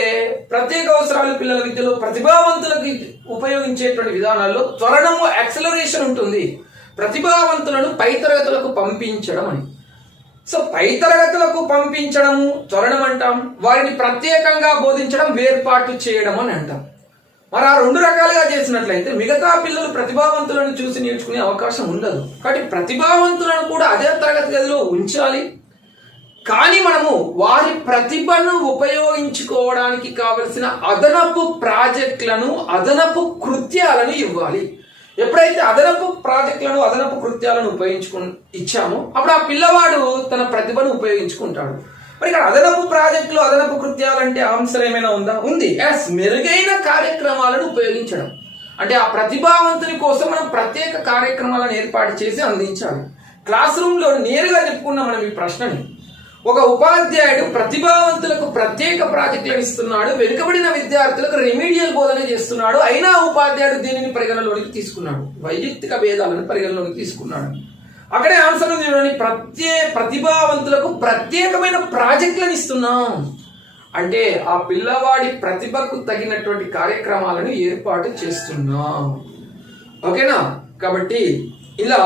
ప్రత్యేక అవసరాలు పిల్లల విద్యలో ప్రతిభావంతులకు ఉపయోగించేటువంటి విధానాల్లో త్వరణము యాక్సలరేషన్ ఉంటుంది. ప్రతిభావంతులను పై తరగతులకు పంపించడం అని. సో పై తరగతులకు పంపించడము త్వరణం అంటాం. వారిని ప్రత్యేకంగా బోధించడం వేర్పాటు చేయడం అని అంటాం. మరి ఆ రెండు రకాలుగా చేసినట్లయితే మిగతా పిల్లలు ప్రతిభావంతులను చూసి నేర్చుకునే అవకాశం ఉండదు. కాబట్టి ప్రతిభావంతులను కూడా అదే తరగతి గదిలో ఉంచాలి. కానీ మనము వారి ప్రతిభను ఉపయోగించుకోవడానికి కావలసిన అదనపు ప్రాజెక్టులను, అదనపు కృత్యాలను ఇవ్వాలి. ఎప్పుడైతే అదనపు ప్రాజెక్టులను, అదనపు కృత్యాలను ఇచ్చామో అప్పుడు ఆ పిల్లవాడు తన ప్రతిభను ఉపయోగించుకుంటాడు. మరి ఇక్కడ అదనపు ప్రాజెక్టులు, అదనపు కృత్యాలు అంటే అంశం ఏమైనా ఉందా? ఉంది. మెరుగైన కార్యక్రమాలను ఉపయోగించడం అంటే ఆ ప్రతిభావంతుని కోసం మనం ప్రత్యేక కార్యక్రమాలను ఏర్పాటు చేసి అందించాలి. క్లాస్ రూమ్ లో నేరుగా చెప్పుకున్నాం మనం ఈ ప్రశ్నని. ఒక ఉపాధ్యాయుడు ప్రతిభావంతులకు ప్రత్యేక ప్రాజెక్టులను ఇస్తున్నాడు, వెనుకబడిన విద్యార్థులకు రెమీడియల్ బోధన చేస్తున్నాడు. అయినా ఉపాధ్యాయుడు దీనిని పరిగణలోనికి తీసుకున్నాడు, వైయక్తిక భేదాలను పరిగణలోనికి తీసుకున్నాడు. అక్కడే ఆన్సర్ చూడండి, ప్రతిభావంతులకు ప్రత్యేకమైన ప్రాజెక్టులను ఇస్తున్నాం అంటే ఆ పిల్లవాడి ప్రతిభకు తగినటువంటి కార్యక్రమాలను ఏర్పాటు చేస్తున్నాం. ఓకేనా? కాబట్టి ఇలా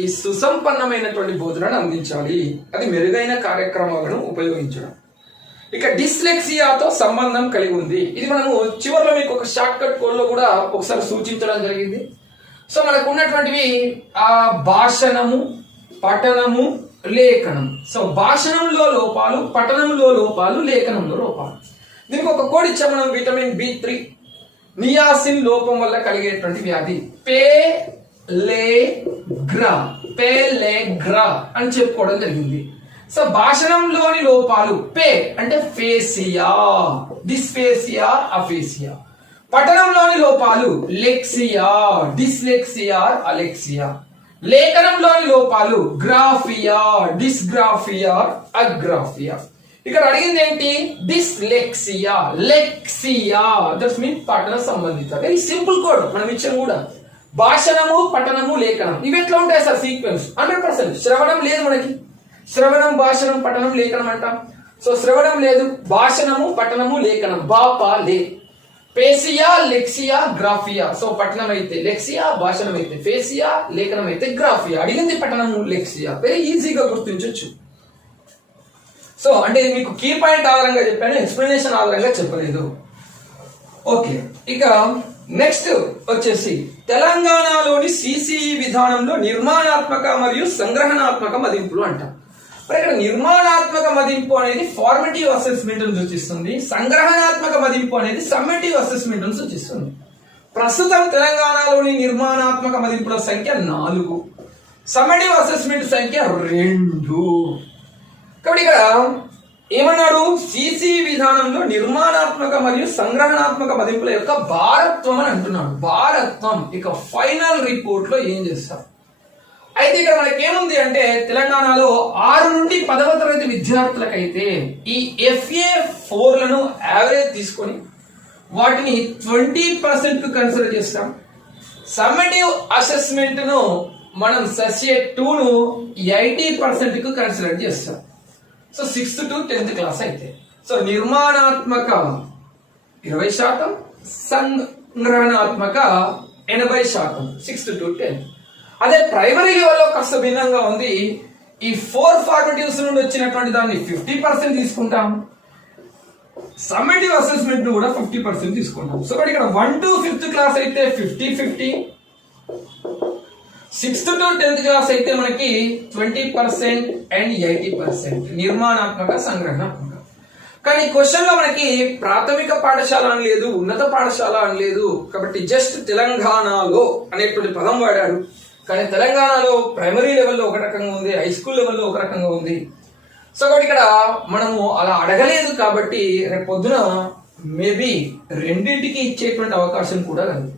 ఈ సుసంపన్నమైనటువంటి బోధనను అందించాలి, అది మెరుగైన కార్యక్రమాలను ఉపయోగించడం. ఇక డిస్లెక్సియాతో సంబంధం కలిగి ఉంది. ఇది మనము చివరిలో మీకు ఒక షార్ట్ కట్ కోడ్ లో కూడా ఒకసారి సూచించడం జరిగింది. సో మనకు ఉన్నటువంటివి ఆ భాషణము, పఠనము, లేఖనం. సో భాషణంలో లోపాలు, పఠనంలో లోపాలు, లేఖనంలో లోపాలు. దీనికి ఒక కోడ్ ఇచ్చాం మనం, విటమిన్ B3 నియాసిన్ లోపం వల్ల కలిగేటువంటి వ్యాధి పేలెగ్రా అని చెప్పుకోవడం జరిగింది. సో భాషణంలోని లోపాలు పే అంటే ఫేసియా, డిస్ఫేసియా, అఫేసియా. పఠనంలోని లోపాలు లెక్సియా, డిస్లెక్సియా, అలెక్సియా. లేఖనంలోని లోపాలు గ్రాఫియా, డిస్గ్రాఫియా, అగ్రాఫియా. ఇక్కడ అడిగింది ఏంటి? డిస్లెక్సియా, లెక్సియా, దట్స్ మీన్ పఠన సంబంధిత. వెరీ సింపుల్ కోడ్ మనం ఇచ్చాం కూడా. భాషణము, పఠనము, లేఖనం ఇవి ఎట్లా ఉంటాయి సార్ సీక్వెన్స్? 100%. శ్రవణం లేదు మనకి, శ్రవణం, భాషణం, పఠనం, లేఖనం అంటాం. సో శ్రవణం లేదు, భాషణము, పఠనము, లేఖనం. బాపా లే. పేసియా, లెక్సియా, గ్రాఫియా. సో పఠనం అయితే లెక్సియా, భాషణం అయితే ఫేసియా, లేఖనం అయితే గ్రాఫియా. అడిగింది పఠనము, లెక్సియా. వెరీ ఈజీగా గుర్తించవచ్చు. సో అంటే మీకు కీ పాయింట్ ఆధారంగా చెప్పాను, ఎక్స్ప్లెనేషన్ ఆధారంగా చెప్పలేదు. ఓకే, ఇక నెక్స్ట్ వచ్చేసి తెలంగాణలోని సిసిఈ విధానంలో నిర్మాణాత్మక మరియు సంగ్రహణాత్మక మదింపులు అంటాం. మరి ఇక్కడ నిర్మాణాత్మక మదింపు అనేది ఫార్మేటివ్ అసెస్మెంట్ సూచిస్తుంది, సంగ్రహణాత్మక మదింపు అనేది సమ్మేటివ్ అసెస్మెంట్ సూచిస్తుంది. ప్రస్తుతం తెలంగాణలోని నిర్మాణాత్మక మదింపుల సంఖ్య 4, సమ్మేటివ్ అసెస్మెంట్ సంఖ్య 2. కాబట్టి ఇక్కడ ఏమన్నాడు? సిసిఈ విధానంలో నిర్మాణాత్మక మరియు సంగ్రహణాత్మక మదింపుల యొక్క భారత్వం అని అంటున్నాడు. భారత్వం ఇక ఫైనల్ రిపోర్ట్ లో ఏం చేస్తారు? అయితే ఇక్కడ మనకి ఏముంది అంటే తెలంగాణలో 6 నుండి 10వ తరగతి విద్యార్థులకైతే ఈ FA4లను యావరేజ్ తీసుకొని వాటిని 20% కు కన్సిడర్ చేస్తాం. సమ్మేటివ్ అసెస్మెంట్ ను మనం సెషియట్ 2ను 80% కు కన్సిడర్ చేస్తాం. So 6th to 10th class అయితే సో నిర్మాణాత్మక 20%, సంగ్రహణాత్మక 80%, 6th to 10th. అదే ప్రైమరీ లెవెల్లో కాస్త భిన్నంగా ఉంది. ఈ 4 ఫార్మేటివ్స్ నుండి వచ్చినటువంటి దాన్ని 50% తీసుకుంటాం, సమ్మేటివ్ అసెస్మెంట్ కూడా 50% తీసుకుంటాం. సో ఇక్కడ 1 to 5th క్లాస్ అయితే 50-50, 6th to 10th క్లాస్ అయితే మనకి 20% అండ్ 80% నిర్మాణాత్మక, సంగ్రహణాత్మక. కానీ క్వశ్చన్ లో మనకి ప్రాథమిక పాఠశాల అని లేదు, ఉన్నత పాఠశాల అని లేదు. కాబట్టి జస్ట్ తెలంగాణలో అనేటువంటి పదం వాడాడు. కానీ తెలంగాణలో ప్రైమరీ లెవెల్లో ఒక రకంగా ఉంది, హై స్కూల్ లెవెల్లో ఒక రకంగా ఉంది. సో కాబట్టి ఇక్కడ మనము అలా అడగలేదు. కాబట్టి రేపు పొద్దున మేబీ రెండింటికి ఇచ్చేటువంటి అవకాశం కూడా లేదు.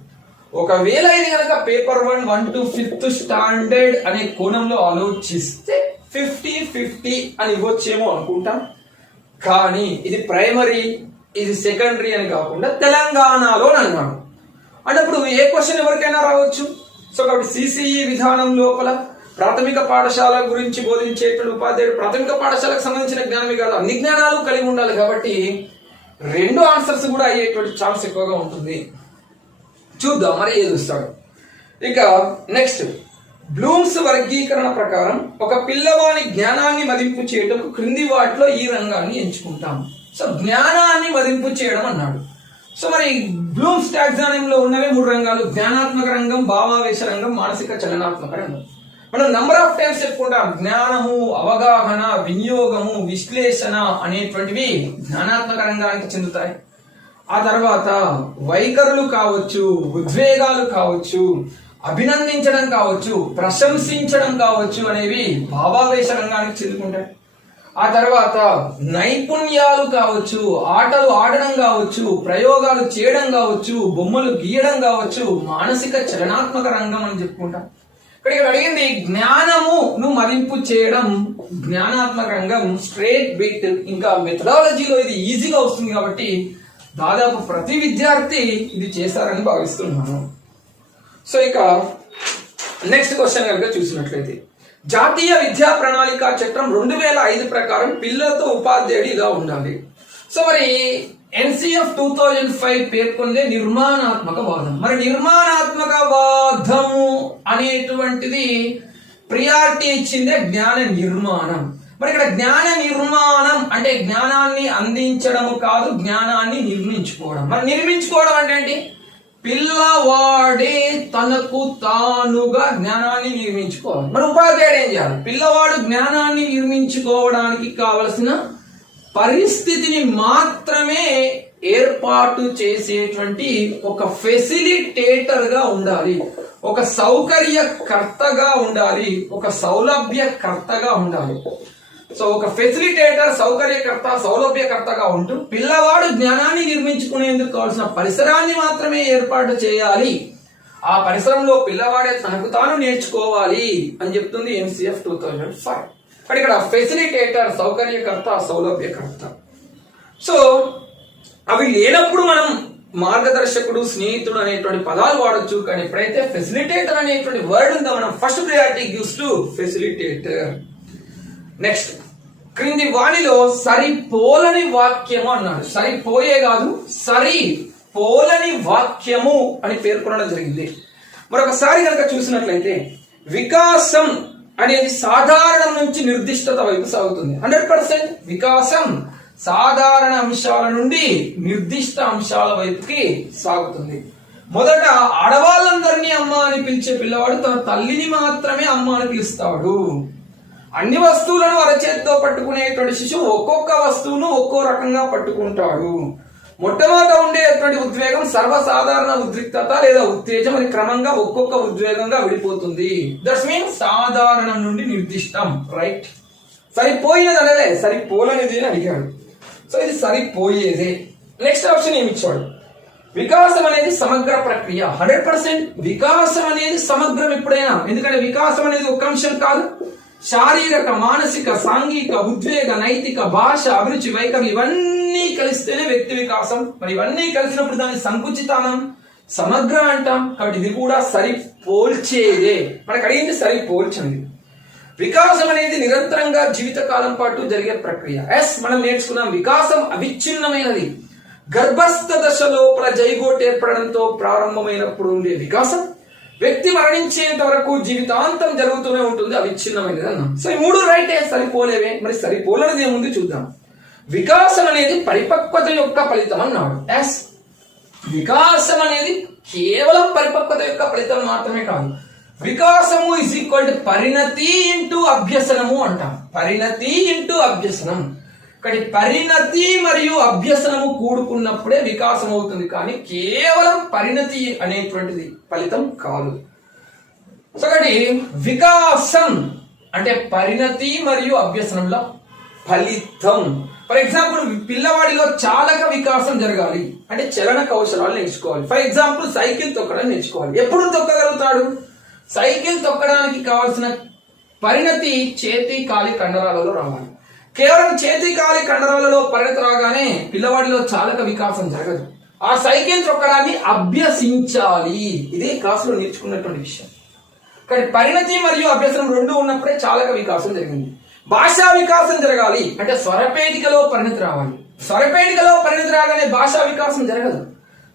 ఒకవేళ ఇది కనుక పేపర్ 1 to 5th స్టాండర్డ్ అనే కోణంలో ఆలోచిస్తే 50-50 అని ఇవ్వచ్చేమో అనుకుంటాం. కానీ ఇది ప్రైమరీ, ఇది సెకండరీ అని కాకుండా తెలంగాణలో అన్నాడు అంటే అప్పుడు ఏ క్వశ్చన్ ఎవరికైనా రావచ్చు. సో కాబట్టి సిసిఈ విధానం లోపల ప్రాథమిక పాఠశాల గురించి బోధించేటువంటి ఉపాధ్యాయుడు ప్రాథమిక పాఠశాలకు సంబంధించిన జ్ఞానమే కాదు, అన్ని జ్ఞానాలు కలిగి ఉండాలి. కాబట్టి 2 ఆన్సర్స్ కూడా అయ్యేటువంటి ఛాన్స్ ఎక్కువగా ఉంటుంది. చూద్దాం మరి ఏది వస్తాడు. ఇక నెక్స్ట్, బ్లూమ్స్ వర్గీకరణ ప్రకారం ఒక పిల్లవాని జ్ఞానాన్ని మదింపు చేయటకు క్రింది వాటిలో ఈ రంగాన్ని ఎంచుకుంటాం. సో జ్ఞానాన్ని మదింపు చేయడం అన్నాడు. సో మరి బ్లూమ్స్ టాక్సానమీలో ఉన్నవే 3 రంగాలు: జ్ఞానాత్మక రంగం, భావావేశ రంగం, మానసిక చలనాత్మక రంగం. మనం నంబర్ ఆఫ్ టైమ్స్ చెప్పుకుంటాం. జ్ఞానము, అవగాహన, వినియోగము, విశ్లేషణ అనేటువంటివి జ్ఞానాత్మక రంగానికి చెందుతాయి. ఆ తర్వాత వైఖరులు కావచ్చు, ఉద్వేగాలు కావచ్చు, అభినందించడం కావచ్చు, ప్రశంసించడం కావచ్చు అనేవి భావావేశ రంగానికి చెందుకుంటాయి. ఆ తర్వాత నైపుణ్యాలు కావచ్చు, ఆటలు ఆడడం కావచ్చు, ప్రయోగాలు చేయడం కావచ్చు, బొమ్మలు గీయడం కావచ్చు, మానసిక చలనాత్మక రంగం అని చెప్పుకుంటాం. ఇక్కడ అడిగింది జ్ఞానమును మదింపు చేయడం జ్ఞానాత్మక రంగం, స్ట్రేట్ బిట్. ఇంకా మెథడాలజీలో ఇది ఈజీగా వస్తుంది కాబట్టి దాదాపు ప్రతి విద్యార్థి ఇది చేశారని భావిస్తున్నాను. సో ఇక నెక్స్ట్ క్వశ్చన్ కనుక చూసినట్లయితే, జాతీయ విద్యా ప్రణాళిక చట్టం 2005 ప్రకారం పిల్లలతో ఉపాధ్యాయుడు ఇలా ఉండాలి. సో మరి NCF 2005 పేర్కొందే నిర్మాణాత్మక వాదం. మరి నిర్మాణాత్మక వాదము అనేటువంటిది ప్రియారిటీ ఇచ్చిందే జ్ఞాన నిర్మాణం. మరి ఇక్కడ జ్ఞాన నిర్మాణం అంటే జ్ఞానాన్ని అందించడం కాదు, జ్ఞానాన్ని నిర్మించుకోవడం. మరి నిర్మించుకోవడం అంటే ఏంటి? పిల్లవాడే తనకు తానుగా జ్ఞానాన్ని నిర్మించుకోవాలి. మరి ఉపాధ్యాయుడు ఏం చేయాలి? పిల్లవాడు జ్ఞానాన్ని నిర్మించుకోవడానికి కావలసిన పరిస్థితిని మాత్రమే ఏర్పాటు చేసేటువంటి ఒక ఫెసిలిటేటర్ గా ఉండాలి, ఒక సౌకర్యకర్తగా ఉండాలి, ఒక సౌలభ్యకర్తగా ఉండాలి. సో ఒక ఫెసిలిటేటర్, సౌకర్యకర్త, సౌలభ్యకర్తగా ఉంటూ పిల్లవాడు జ్ఞానాన్ని నిర్మించుకునేందుకు కావాల్సిన పరిసరాన్ని మాత్రమే ఏర్పాటు చేయాలి. ఆ పరిసరంలో పిల్లవాడే తనకు తాను నేర్చుకోవాలి అని చెప్తుంది NCF 2005. మరి ఇక్కడ ఫెసిలిటేటర్, సౌకర్యకర్త, సౌలభ్యకర్త. సో అవి లేనప్పుడు మనం మార్గదర్శకుడు, స్నేహితుడు అనేటువంటి పదాలు వాడొచ్చు. కానీ ఎప్పుడైతే ఫెసిలిటేటర్ అనేటువంటి వర్డ్ ఉందో మనం first priority gives to facilitator. Next, క్రింది వాణిలో సరిపోలని వాక్యము అన్నాడు. సరిపోయే కాదు, సరిపోలని వాక్యము అని పేర్కొనడం జరిగింది. మరొకసారి కనుక చూసినట్లయితే, వికాసం అనేది సాధారణం నుంచి నిర్దిష్టత వైపు సాగుతుంది. 100% వికాసం సాధారణ అంశాల నుండి నిర్దిష్ట అంశాల వైపుకి సాగుతుంది. మొదట ఆడవాళ్ళందరినీ అమ్మ అని పిలిచే పిల్లవాడు తన తల్లిని మాత్రమే అమ్మ అని పిలుస్తాడు. అన్ని వస్తువులను అరచేతితో పట్టుకునేటువంటి శిశువు ఒక్కొక్క వస్తువును ఒక్కో రకంగా పట్టుకుంటాడు. మొట్టమొదట ఉండేటువంటి ఉద్వేగం సర్వసాధారణ ఉద్రిక్తత లేదా ఉత్తేజం అని క్రమంగా ఒక్కొక్క ఉద్వేగంగా విడిపోతుంది. దట్స్ మీన్ సాధారణం నుండి నిర్దిష్టం. రైట్. సరిపోయినది అనలే, సరిపోలనిది అని అడిగాడు. సో ఇది సరిపోయేదే. నెక్స్ట్ ఆప్షన్ ఏమి ఇచ్చాడు? వికాసం అనేది సమగ్ర ప్రక్రియ. 100% వికాసం అనేది సమగ్రం ఎప్పుడైనా. ఎందుకంటే వికాసం అనేది ఒక అంశం కాదు. శారీరక, మానసిక, సాంఘిక, ఉద్వేగ, నైతిక, భాష, అభిరుచి, వైఖరి ఇవన్నీ కలిస్తేనే వ్యక్తి వికాసం. మరి ఇవన్నీ కలిసినప్పుడు దాన్ని సంకుచితానం, సమగ్ర అంటాం. కాబట్టి ఇది కూడా సరిపోల్చేదే. మనకు అడిగింది సరిపోల్చండి. వికాసం అనేది నిరంతరంగా జీవితకాలం పాటు జరిగే ప్రక్రియ. మనం నేర్చుకున్నాం వికాసం అవిచ్ఛిన్నమైనది. గర్భస్థ దశ లోపల జైగోట్ ఏర్పడడంతో ప్రారంభమైనప్పుడు ఉండే వికాసం వ్యక్తి మరణించేంత వరకు జీవితాంతం జరుగుతూనే ఉంటుంది, అవిచ్ఛిన్నమైనది అన్నాం. సో ఈ 3 రైటే, సరిపోలేవే. మరి సరిపోలనిది ఏముంది చూద్దాం. వికాసం అనేది పరిపక్వత యొక్క ఫలితం అన్నాడు. వికాసం అనేది కేవలం పరిపక్వత యొక్క ఫలితం మాత్రమే కాదు. వికాసము ఇస్ ఈక్వల్ టు పరిణతి ఇంటూ అభ్యసనము అంటాం. పరిణతి ఇంటూ అభ్యసనం. కానీ పరిణతి మరియు అభ్యసనము కూడుకున్నప్పుడే వికాసం అవుతుంది, కానీ కేవలం పరిణతి అనేటువంటిది ఫలితం కాదు. సో కాబట్టి వికాసం అంటే పరిణతి మరియు అభ్యసనంలో ఫలితం. ఫర్ ఎగ్జాంపుల్, పిల్లవాడిలో చాలక వికాసం జరగాలి అంటే చలన కౌశలాలు నేర్చుకోవాలి. ఫర్ ఎగ్జాంపుల్, సైకిల్ తొక్కడం నేర్చుకోవాలి. ఎప్పుడు తొక్కగలుగుతాడు? సైకిల్ తొక్కడానికి కావాల్సిన పరిణతి చేతి కాలి కండరాలలో రావాలి. కేవలం చేతి కాలి కండరాలలో పరిణతి రాగానే పిల్లవాడిలో చాలక వికాసం జరగదు. ఆ సైకిల్ తొక్కడాన్ని అభ్యసించాలి. ఇదే క్లాసులో నేర్చుకున్నటువంటి విషయం. కానీ పరిణతి మరియు అభ్యసనం 2 ఉన్నప్పుడే చాలక వికాసం జరిగింది. భాషా వికాసం జరగాలి అంటే స్వరపేటికలో పరిణతి రావాలి. స్వరపేటికలో పరిణతి రాగానే భాషా వికాసం జరగదు.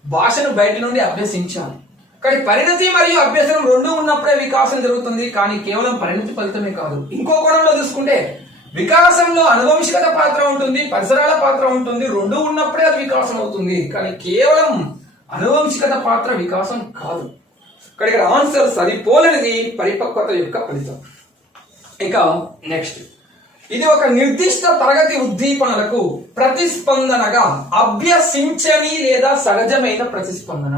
భాషను బయట నుండి అభ్యసించాలి. కానీ పరిణతి మరియు అభ్యసనం 2 ఉన్నప్పుడే వికాసం జరుగుతుంది, కానీ కేవలం పరిణతి ఫలితమే కాదు. ఇంకో కోణంలో చూసుకుంటే వికాసంలో అనువంశికత పాత్ర ఉంటుంది, పరిసరాల పాత్ర ఉంటుంది. రెండు ఉన్నప్పుడే అది వికాసం అవుతుంది. కానీ కేవలం అనువంశికత పాత్ర వికాసం కాదు. ఇక్కడ ఆన్సర్ సరిపోలేనిది పరిపక్వత యొక్క ఫలితం. ఇక నెక్స్ట్, ఇది ఒక నిర్దిష్ట తరగతి ఉద్దీపనలకు ప్రతిస్పందనగా అభ్యసించని లేదా సహజమైన ప్రతిస్పందన.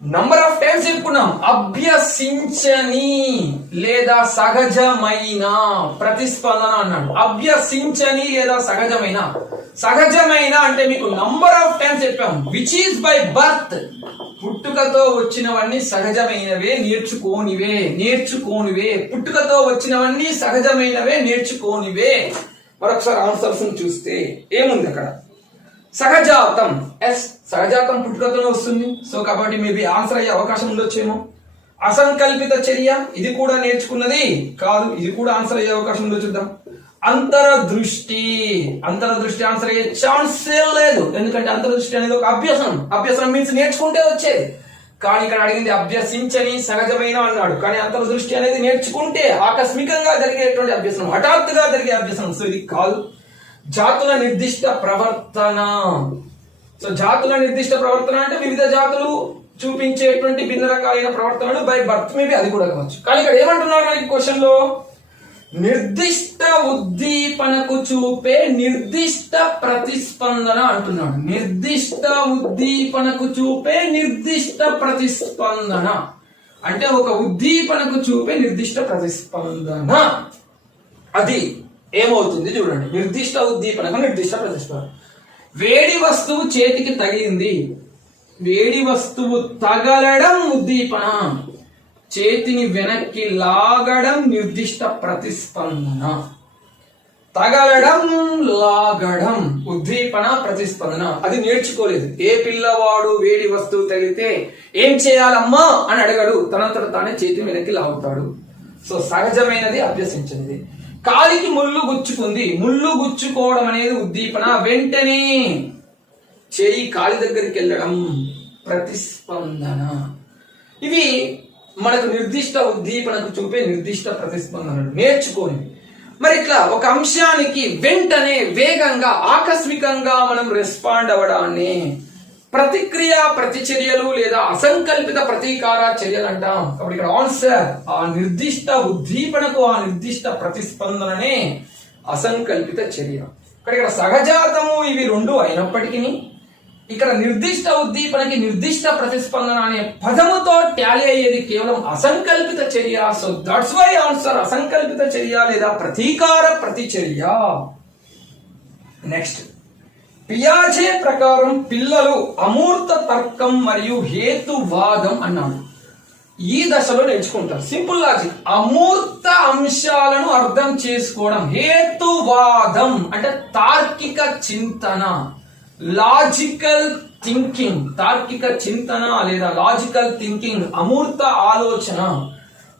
నంబర్ ఆఫ్ టైమ్స్ చెప్పుకున్నాం. అభ్యసించని లేదా సహజమైన ప్రతిస్పందన అన్నాడు. అభ్యసించని లేదా సహజమైన. సహజమైన అంటే మీకు నంబర్ ఆఫ్ టైమ్స్ చెప్పాం. Which is by birth. పుట్టుకతో వచ్చినవన్నీ సహజమైనవే, నేర్చుకోనివే. పుట్టుకతో వచ్చినవన్నీ సహజమైనవే, నేర్చుకోనివే. మరొకసారి ఆన్సర్స్ చూస్తే ఏముంది అక్కడ? సహజాతం. సహజాతం పుట్టుకతోనే వస్తుంది. సో కాబట్టి మేబీ ఆన్సర్ అయ్యే అవకాశం ఉండొచ్చేమో. అసంకల్పిత చర్య, ఇది కూడా నేర్చుకున్నది కాదు. ఇది కూడా ఆన్సర్ అయ్యే అవకాశం ఉందో చూద్దాం. అంతరదృష్టి ఆన్సర్ అయ్యే ఛాన్సే లేదు. ఎందుకంటే అంతరదృష్టి అనేది ఒక అభ్యసనం మీన్స్ నేర్చుకుంటే వచ్చేది. కానీ ఇక్కడ అడిగింది అభ్యసించని సహజమైన అన్నాడు. కానీ అంతర్దృష్టి అనేది నేర్చుకుంటే ఆకస్మికంగా జరిగేటువంటి అభ్యసనం, హఠాత్తుగా జరిగే అభ్యసనం. సో ఇది కాదు. జాతుల నిర్దిష్ట ప్రవర్తన. సో జాతుల నిర్దిష్ట ప్రవర్తన అంటే వివిధ జాతులు చూపించేటువంటి భిన్న రకాలైన ప్రవర్తనలు బై బర్త్. మేబీ అది కూడా కావచ్చు. కానీ ఇక్కడ ఏమంటున్నారు మనకి క్వశ్చన్ లో? నిర్దిష్ట ఉద్దీపనకు చూపే నిర్దిష్ట ప్రతిస్పందన అంటున్నాడు. నిర్దిష్ట ఉద్దీపనకు చూపే నిర్దిష్ట ప్రతిస్పందన అంటే ఒక ఉద్దీపనకు చూపే నిర్దిష్ట ప్రతిస్పందన. అది ఏమవుతుంది చూడండి. నిర్దిష్ట ఉద్దీపనకు నిర్దిష్ట ప్రతిస్పందన. వేడి వస్తువు చేతికి తగిలింది. వేడి వస్తువు తగలడం ఉద్దీపన. చేతిని వెనక్కి లాగడం నిర్దిష్ట ప్రతిస్పందన. తగలడం, లాగడం ఉద్దీపన, ప్రతిస్పందన. అది నేర్చుకోలేదు. ఏ పిల్లవాడు వేడి వస్తువు తగిలితే ఏం చేయాలమ్మా అని అడగడు. తనంతట తానే చేతిని వెనక్కి లాగుతాడు. సో సహజమైనది, అభ్యసించినది. కాలికి ముళ్ళు గుచ్చుకుంది. ముళ్ళు గుచ్చుకోవడం అనేది ఉద్దీపన. వెంటనే చేయి కాలి దగ్గరికి వెళ్ళడం ప్రతిస్పందన. ఇవి మనకు నిర్దిష్ట ఉద్దీపనకు చూపే నిర్దిష్ట ప్రతిస్పందనలు, నేర్చుకోని. మరి ఇట్లా ఒక అంశానికి వెంటనే, వేగంగా, ఆకస్మికంగా మనం రెస్పాండ్ అవ్వడాన్ని ప్రతిక్రియ, ప్రతిచర్యలు లేదా అసంకల్పిత ప్రతీకార చర్యలు అంటాం. కాబట్టి ఇక్కడ ఆన్సర్ ఆ నిర్దిష్ట ఉద్దీపనకు ఆ నిర్దిష్ట ప్రతిస్పందననే అసంకల్పిత చర్య. ఇక్కడ సహజాతము ఇవి రెండు అయినప్పటికీ ఇక్కడ నిర్దిష్ట ఉద్దీపనకి నిర్దిష్ట ప్రతిస్పందన అనే పదముతో టాలీ అయ్యేది కేవలం అసంకల్పిత చర్య. సో దట్స్ వై ఆన్సర్ అసంకల్పిత చర్య లేదా ప్రతీకార ప్రతిచర్య. నెక్స్ట్, పియాజే ప్రకారం పిల్లలు అమూర్త తర్కం మరియు హేతువాదం అన్నాడు. ఈ దశలో నేర్చుకుంటారు. Simple logic. అమూర్త అంశాలను అర్థం చేసుకోవడం. హేతువాదం అంటే తార్కిక చింతన, లాజికల్ థింకింగ్. తార్కిక చింతన లేదా లాజికల్ థింకింగ్, అమూర్త ఆలోచన.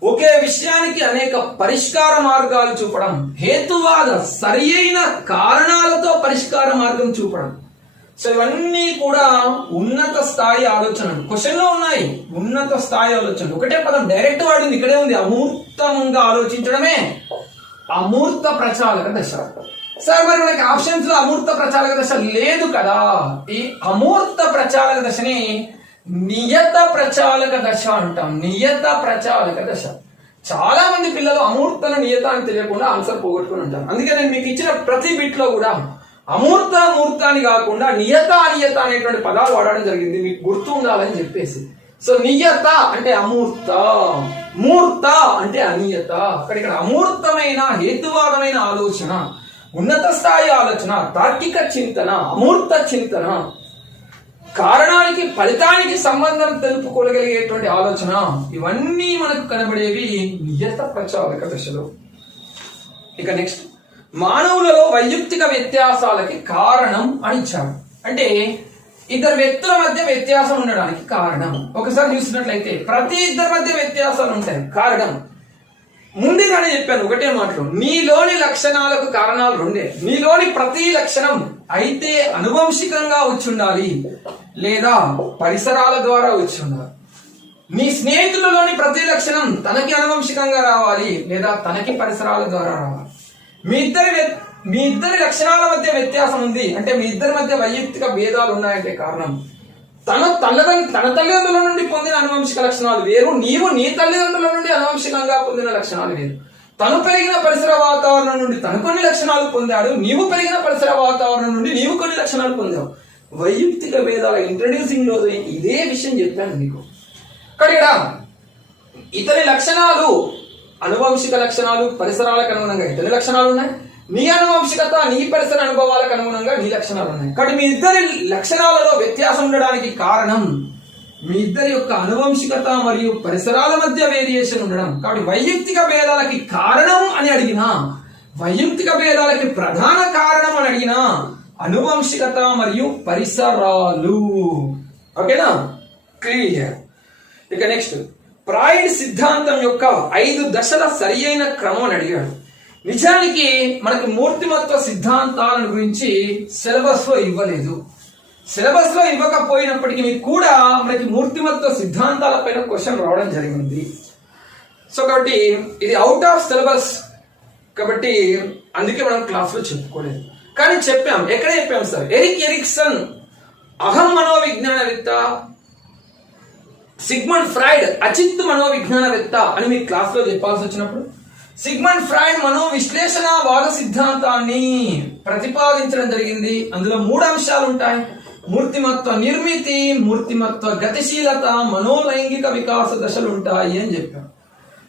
ఒకే విషయానికి అనేక పరిష్కార మార్గాలు చూపడం. హేతువాద సరి అయిన కారణాలతో పరిష్కార మార్గం చూపడం. సో ఇవన్నీ కూడా ఉన్నత స్థాయి ఆలోచనలు. క్వశ్చన్ లో ఉన్నాయి ఉన్నత స్థాయి ఆలోచనలు. ఒకటే పదం డైరెక్ట్ వాడింది, ఇక్కడే ఉంది. అమూర్తంగా ఆలోచించడమే అమూర్త ప్రచాలక దశ. సార్ మరి మనకి ఆప్షన్స్ లో అమూర్త ప్రచాలక దశ లేదు కదా. ఈ అమూర్త ప్రచాలక దశని నియత ప్రచాలక దశ అంటాం. నియత ప్రచాలక దశ. చాలా మంది పిల్లలు అమూర్తను నియత అని తెలియకుండా ఆన్సర్ పోగొట్టుకుని ఉంటారు. అందుకే నేను మీకు ఇచ్చిన ప్రతి బిట్ లో కూడా అమూర్త మూర్తాన్ని కాకుండా నియత అనియత అనేటువంటి పదాలు వాడడం జరిగింది, మీకు గుర్తు ఉండాలని చెప్పేసి. సో నియత అంటే అమూర్త, మూర్త అంటే అనియత. ఇక్కడ అమూర్తమైన హేతువాదమైన ఆలోచన, ఉన్నత స్థాయి ఆలోచన, తార్కిక చింతన, అమూర్త చింతన, కారణానికి ఫలితానికి సంబంధం తెలుపుకోగలిగేటువంటి ఆలోచన, ఇవన్నీ మనకు కనబడేవి నియత ప్రచాలక దశలో. ఇక నెక్స్ట్, మానవులలో వైయక్తిక వ్యత్యాసాలకి కారణం అని ఇచ్చాడు. అంటే ఇద్దరు వ్యక్తుల మధ్య వ్యత్యాసం ఉండడానికి కారణం. ఒకసారి చూసినట్లయితే ప్రతి ఇద్దరి మధ్య వ్యత్యాసాలు ఉంటాయి. కారణం ముందుగానే చెప్పాను ఒకటే మాటలు. నీలోని లక్షణాలకు కారణాలు రెండే. నీలోని ప్రతి లక్షణం అయితే అనువంశికంగా వచ్చి ఉండాలి లేదా పరిసరాల ద్వారా వచ్చి ఉండాలి. నీ స్నేహితులలోని ప్రతి లక్షణం తనకి అనువంశికంగా రావాలి లేదా తనకి పరిసరాల ద్వారా రావాలి. మీ ఇద్దరి లక్షణాల మధ్య వ్యత్యాసం ఉంది అంటే మీ ఇద్దరి మధ్య వైయక్తిక భేదాలు ఉన్నాయంటే కారణం తన తల్లిదండ్రుల నుండి పొందిన అనువంశిక లక్షణాలు వేరు, నీవు నీ తల్లిదండ్రుల నుండి అనువంశికంగా పొందిన లక్షణాలు వేరు. తను పెరిగిన పరిసర వాతావరణం నుండి తను కొన్ని లక్షణాలు పొందాడు, నీవు పెరిగిన పరిసర వాతావరణం నుండి నీవు కొన్ని లక్షణాలు పొందావు. వైయక్తిక భేదాల ఇంట్రడ్యూసింగ్ లో ఇదే విషయం చెప్పాను మీకు. ఇక్కడ ఇతని లక్షణాలు అనువంశిక లక్షణాలు పరిసరాలకు అనుగుణంగా ఇతని లక్షణాలు ఉన్నాయి, నీ అనువంశికత నీ పరిసర అనుభవాలకు అనుగుణంగా నీ లక్షణాలు ఉన్నాయి. కాబట్టి మీ ఇద్దరి లక్షణాలలో వ్యత్యాసం ఉండడానికి కారణం మీ ఇద్దరి యొక్క అనువంశికత మరియు పరిసరాల మధ్య వేరియేషన్ ఉండడం. కాబట్టి వైయక్తిక భేదాలకి కారణం అని అడిగినా, వైయక్తిక భేదాలకి ప్రధాన కారణం అని అడిగినా అనువంశికత మరియు పరిసరాలు. ఓకేనా, క్లియర్. ఇక నెక్స్ట్ ఫ్రాయిడ్ సిద్ధాంతం యొక్క 5 దశల సరి అయిన క్రమం అని అడిగాడు. నిజానికి మనకి మూర్తిమత్వ సిద్ధాంతాల గురించి సిలబస్ లో ఇవ్వలేదు. సిలబస్ లో ఇవ్వకపోయినప్పటికీ కూడా మనకి మూర్తిమత్వ సిద్ధాంతాల పైన క్వశ్చన్ రావడం జరిగింది. సో కాబట్టి ఇది అవుట్ ఆఫ్ సిలబస్ కాబట్టి అందుకే మనం క్లాస్ లో చెప్పుకోలేదు. కానీ చెప్పాం, ఎక్కడ చెప్పాం సార్? ఎరిక్ ఎరిక్సన్ అహం మనోవిజ్ఞానవేత్త, సిగ్మండ్ ఫ్రాయిడ్ అచిత్ మనోవిజ్ఞానవేత్త అని మీ క్లాస్ లో చెప్పాల్సి వచ్చినప్పుడు సిగ్మండ్ ఫ్రాయిడ్ మనోవిశ్లేషణవాద సిద్ధాంతాన్ని ప్రతిపాదించడం జరిగింది. అందులో 3 అంశాలు ఉంటాయి: మూర్తిమత్వ నిర్మితి, మూర్తిమత్వ గతిశీలత, మనోలైంగిక వికాస దశలు ఉంటాయి అని చెప్పాం.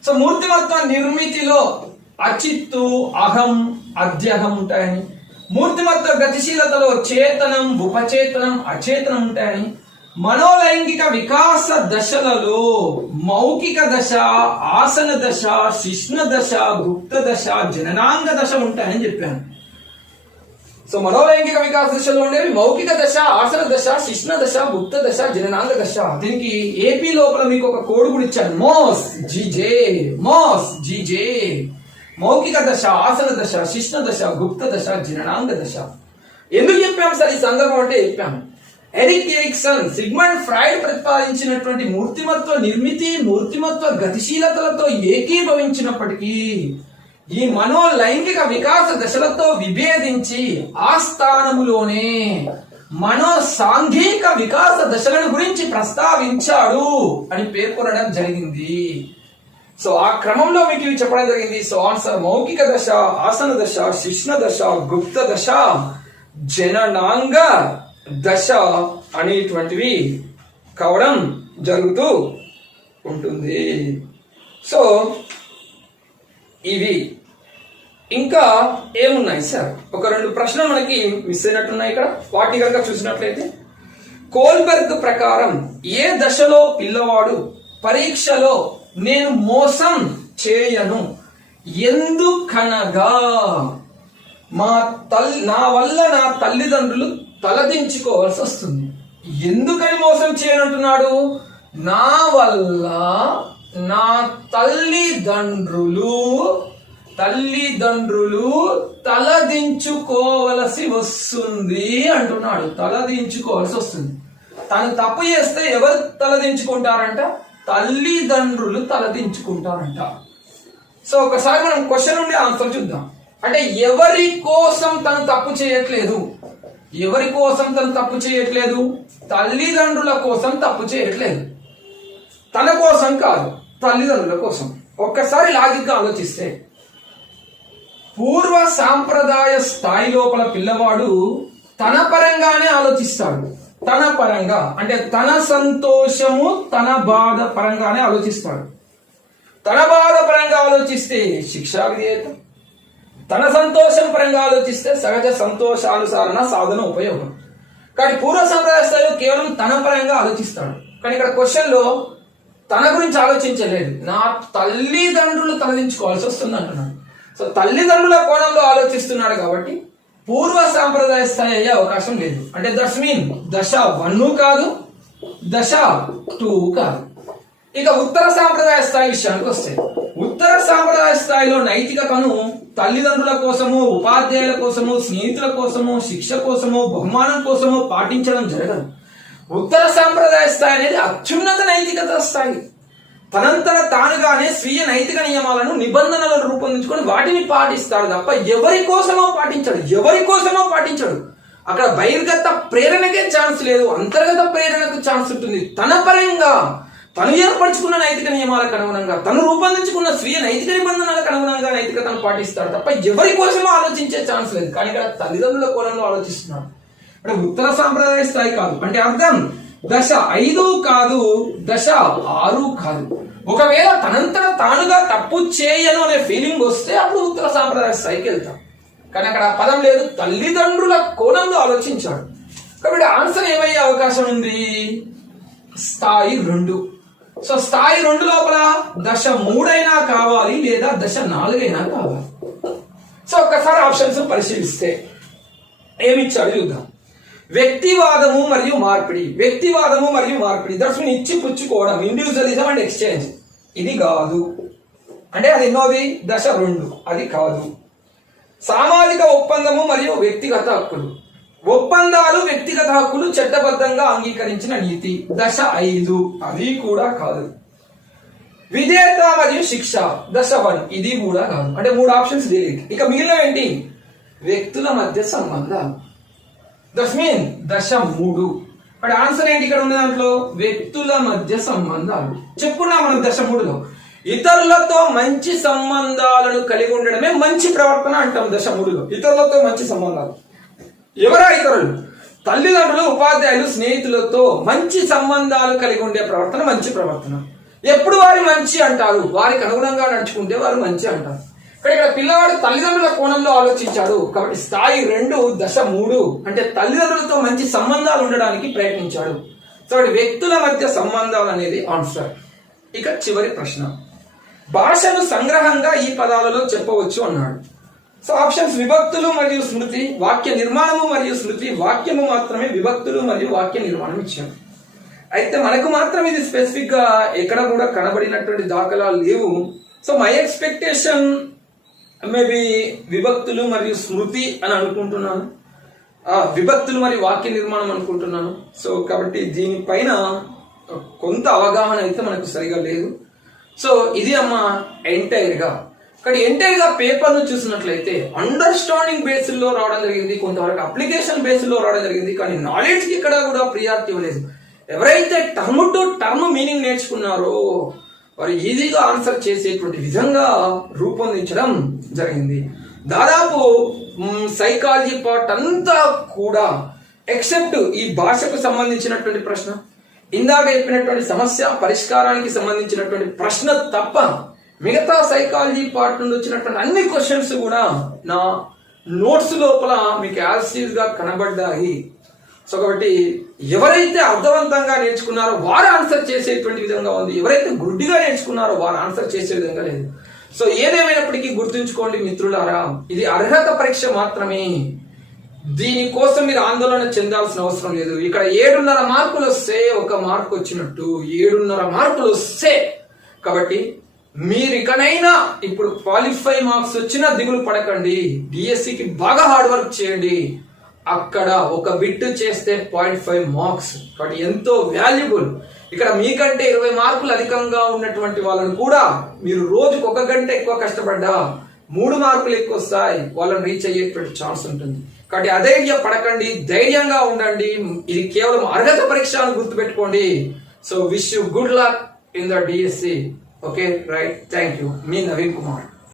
సో మూర్తిమత్వ నిర్మితిలో అచిత్తు, అహం, అద్యహం ఉంటాయని, మూర్తిమత్వ గతిశీలతలో చేతనం, ఉపచేతనం, అచేతనం ఉంటాయని, మనోలైంగిక వికాస దశలలో మౌఖిక దశ, ఆసన దశ, శిష్ణ దశ, గుప్త దశ, జననాంగ దశ ఉంటాయని చెప్పాను. సో మనోలైంగిక వికాస దశలో ఉండేవి మౌఖిక దశ, ఆసన దశ, శిష్ణ దశ, గుప్త దశ, జననాంగ దశ. దీనికి ఏపీ లోపల మీకు ఒక కోడ్ కూడా ఇచ్చాను, మోస్ జీజే. మౌఖిక దశ, ఆసన దశ, శిష్ణ దశ, గుప్త దశ, జననాంగ దశ. ఎందుకు చెప్పాము సార్ ఈ సందర్భం అంటే చెప్పాము, ఎరిక్ ఎరిక్సన్, సిగ్మండ్ ఫ్రాయిడ్ ప్రతిపాదించినటువంటి మూర్తిమత్వ నిర్మితి, మూర్తిమత్వ గతిశీలతలతో ఏకీభవించినప్పటికీ ఈ మనోలైంగిక వికాస దశలతో విభేదించి ఆ స్థానములోనే మనో సాంఘిక వికాస దశలను గురించి ప్రస్తావించాడు అని పేర్కొనడం జరిగింది. సో ఆ క్రమంలో మీకు ఇవి చెప్పడం జరిగింది. సో ఆన్సర్ మౌఖిక దశ, ఆసన దశ, శిష్ణ దశ, గుప్త దశ, జననాంగ దశ అనేటువంటివి కావడం జరుగుతూ ఉంటుంది. సో ఇవి ఇంకా ఏమున్నాయి సార్? ఒక 2 ప్రశ్నలు మనకి మిస్ అయినట్టున్నాయి ఇక్కడ. వాటిని కనుక చూసినట్లయితే, కోల్బెర్గ్ ప్రకారం ఏ దశలో పిల్లవాడు పరీక్షలో నేను మోసం చేయను ఎందుకనగా నా వల్ల నా తల్లిదండ్రులు తలదించుకోవాల్సి వస్తుంది. ఎందుకని మోసం చేయనంటున్నాడు? నా వల్ల నా తల్లిదండ్రులు తలదించుకోవలసి వస్తుంది అంటున్నాడు. తలదించుకోవాల్సి వస్తుంది. తను తప్పు చేస్తే ఎవరు తలదించుకుంటారంట? తల్లిదండ్రులు తలదించుకుంటారంట. సో ఒకసారి మనం క్వశ్చన్ నుండి ఆన్సర్ చూద్దాం. అంటే ఎవరి కోసం తను తప్పు చేయట్లేదు? ఎవరి కోసం తను తప్పు చేయట్లేదు? తల్లిదండ్రుల కోసం తప్పు చేయట్లేదు. తన కోసం కాదు, తల్లిదండ్రుల కోసం. ఒక్కసారి లాజిక్ గా ఆలోచిస్తే, పూర్వ సాంప్రదాయ స్థాయి లోపల పిల్లవాడు తన పరంగానే ఆలోచిస్తాడు. తన పరంగా అంటే తన సంతోషము, తన బాధ పరంగానే ఆలోచిస్తాడు. తన బాధ పరంగా ఆలోచిస్తే శిక్షా విధేయత, తన సంతోషం పరంగా ఆలోచిస్తే సహజ సంతోషానుసారణ సాధన ఉపయోగం. కానీ పూర్వ సంప్రదాయ స్థాయిలో కేవలం తన పరంగా ఆలోచిస్తాడు. కానీ ఇక్కడ క్వశ్చన్ లో తన గురించి ఆలోచించలేదు. నా తల్లిదండ్రులు తలదించుకోవాల్సి వస్తుంది అంటున్నాడు. సో తల్లిదండ్రుల కోణంలో ఆలోచిస్తున్నాడు కాబట్టి పూర్వ సాంప్రదాయ స్థాయి అయ్యే అవకాశం లేదు. అంటే దట్స్ మీన్ దశ 1 కాదు, దశ 2 కాదు. ఇక ఉత్తర సాంప్రదాయ స్థాయి విషయానికి వస్తే, ఉత్తర సాంప్రదాయ స్థాయిలో నైతికతను తల్లిదండ్రుల కోసము, ఉపాధ్యాయుల కోసము, స్నేహితుల కోసము, శిక్ష కోసము, బహుమానం కోసము పాటించడం జరగదు. ఉత్తర సాంప్రదాయ స్థాయి అనేది అత్యున్నత నైతికత స్థాయి. తనంతట తానుగానే స్వీయ నైతిక నియమాలను నిబంధనలను రూపొందించుకొని వాటిని పాటిస్తాడు తప్ప ఎవరి కోసమో పాటించాడు. అక్కడ బహిర్గత ప్రేరణకే ఛాన్స్ లేదు, అంతర్గత ప్రేరణకు ఛాన్స్ ఉంటుంది. తన పరంగా తను ఏర్పరచుకున్న నైతిక నియమాలకు అనుగుణంగా, తను రూపొందించుకున్న స్వీయ నైతిక నిబంధనలకు అనుగుణంగా నైతికతను పాటిస్తాడు తప్ప ఎవరి కోసమో ఆలోచించే ఛాన్స్ లేదు. కానీ ఇక్కడ తల్లిదండ్రుల కోణంలో ఆలోచిస్తున్నాడు. అంటే ఉత్తర సాంప్రదాయ స్థాయి కాదు అంటే అర్థం దశ 5 కాదు, దశ 6 కాదు. ఒకవేళ తనంతట తానుగా తప్పు చేయను అనే ఫీలింగ్ వస్తే అప్పుడు ఉత్తర సాంప్రదాయ స్థాయికి వెళ్తాం. కానీ అక్కడ ఆ పదం లేదు, తల్లిదండ్రుల కోణంలో ఆలోచించాడు. కాబట్టి ఆన్సర్ ఏమయ్యే అవకాశం ఉంది? స్థాయి 2. సో స్థాయి 2 లోపల దశ 3 అయినా కావాలి లేదా దశ 4 అయినా కావాలి. సో ఒక్కసారి ఆప్షన్స్ పరిశీలిస్తే ఏమిచ్చాడు చూద్దాం. వ్యక్తివాదము మరియు మార్పిడి దట్స్ మీన్ ఇచ్చి పుచ్చుకోవడం, ఇండివిజువలిజం అండ్ ఎక్స్చేంజ్. ఇది కాదు అంటే అది ఎన్నోది? దశ 2. అది కాదు. సామాజిక ఒప్పందము మరియు వ్యక్తిగత హక్కులు, ఒప్పందాలు వ్యక్తిగత హక్కులు చట్టబద్ధంగా అంగీకరించిన నీతి, దశ 5. అది కూడా కాదు. విధేయత మరియు శిక్ష, దశ 1. ఇది కూడా కాదు. అంటే 3 ఆప్షన్స్ డిలీట్. ఇక మిగిలిన ఏంటి? వ్యక్తుల మధ్య సంబంధాలు, దట్స్ మీన్ దశ 3. అంటే ఆన్సర్ ఏంటి ఇక్కడ ఉన్న దాంట్లో? వ్యక్తుల మధ్య సంబంధాలు. చెప్పుకున్నాం మనం దశ 3లో ఇతరులతో మంచి సంబంధాలను కలిగి ఉండడమే మంచి ప్రవర్తన అంటాం. దశ 3లో ఇతరులతో మంచి సంబంధాలు. ఎవరా ఇతరులు? తల్లిదండ్రులు, ఉపాధ్యాయులు, స్నేహితులతో మంచి సంబంధాలు కలిగి ఉండే ప్రవర్తన మంచి ప్రవర్తన. ఎప్పుడు వారి మంచి అంటారు? వారికి అనుగుణంగా నడుచుకుంటే వారు మంచి అంటారు. ఇక్కడ పిల్లవాడు తల్లిదండ్రుల కోణంలో ఆలోచించాడు కాబట్టి స్థాయి 2 దశ 3 అంటే తల్లిదండ్రులతో మంచి సంబంధాలు ఉండడానికి ప్రయత్నించాడు. సో వ్యక్తుల మధ్య సంబంధాలు అనేది ఆన్సర్. ఇక చివరి ప్రశ్న, భాషను సంగ్రహంగా ఈ పదాలలో చెప్పవచ్చు అన్నాడు. సో ఆప్షన్స్ విభక్తులు మరియు స్మృతి, వాక్య నిర్మాణము మరియు స్మృతి, వాక్యము మాత్రమే విభక్తులు మరియు వాక్య నిర్మాణం ఇచ్చాడు. అయితే మనకు మాత్రం ఇది స్పెసిఫిక్ గా ఎక్కడ కూడా కనబడినటువంటి దాఖలాలు లేవు. సో మై ఎక్స్పెక్టేషన్ మేబీ విభక్తులు మరియు స్మృతి అని అనుకుంటున్నాను, విభక్తులు మరియు వాక్య నిర్మాణం అనుకుంటున్నాను. సో కాబట్టి దీనిపైన కొంత అవగాహన అయితే మనకు సరిగా లేదు. సో ఇది అమ్మ ఎంటైర్ గా. కానీ ఎంటైర్ గా పేపర్ ను చూసినట్లయితే అండర్స్టాండింగ్ బేసిస్ లో రావడం జరిగింది, కొంతవరకు అప్లికేషన్ బేసిస్ లో రావడం జరిగింది. కానీ నాలెడ్జ్ కి ఇక్కడ కూడా ప్రియారిటీ ఇవ్వలేదు. ఎవరైతే టర్మ్ టు టర్మ్ మీనింగ్ నేర్చుకున్నారో వారు ఈజీగా ఆన్సర్ చేసేటువంటి విధంగా రూపొందించడం జరిగింది. దాదాపు సైకాలజీ పార్ట్ అంతా కూడా ఎక్సెప్ట్ ఈ భాషకు సంబంధించినటువంటి ప్రశ్న, ఇందాక చెప్పినటువంటి సమస్య పరిష్కారానికి సంబంధించినటువంటి ప్రశ్న తప్ప మిగతా సైకాలజీ పార్ట్ నుండి వచ్చినటువంటి అన్ని క్వశ్చన్స్ కూడా నా నోట్స్ లోపల మీకు యాజ్ గా కనబడ్డాయి. సో కాబట్టి ఎవరైతే అర్థవంతంగా నేర్చుకున్నారో వారు ఆన్సర్ చేసేటువంటి విధంగా ఉంది, ఎవరైతే గుడ్డిగా నేర్చుకున్నారో వారు ఆన్సర్ చేసే విధంగా లేదు. సో ఏదేమైనప్పటికీ గుర్తుంచుకోండి మిత్రులారా, ఇది అర్హత పరీక్ష మాత్రమే. దీనికోసం మీరు ఆందోళన చెందాల్సిన అవసరం లేదు. ఇక్కడ 7.5 మార్కులు వస్తే 1 మార్కు వచ్చినట్టు, 7.5 మార్కులు వస్తే. కాబట్టి మీరు ఇకనైనా ఇప్పుడు క్వాలిఫై మార్క్స్ వచ్చినా దిగులు పడకండి, డిఎస్సికి బాగా హార్డ్ వర్క్ చేయండి. అక్కడ ఒక బిట్ చేస్తే 0.5 మార్క్స్, కాబట్టి ఎంతో వాల్యుబుల్. ఇక్కడ మీకంటే 20 మార్కులు అధికంగా ఉన్నటువంటి వాళ్ళని కూడా మీరు రోజుకు 1 గంట ఎక్కువ కష్టపడ్డా 3 మార్కులు ఎక్కువ వస్తాయి, వాళ్ళని రీచ్ అయ్యేటువంటి ఛాన్స్ ఉంటుంది. కాబట్టి అధైర్య పడకండి, ధైర్యంగా ఉండండి. ఇది కేవలం అర్హత పరీక్ష అని గుర్తుపెట్టుకోండి. So wish you good luck in the DSC. Okay right, thank you. Me Naveen Kumar.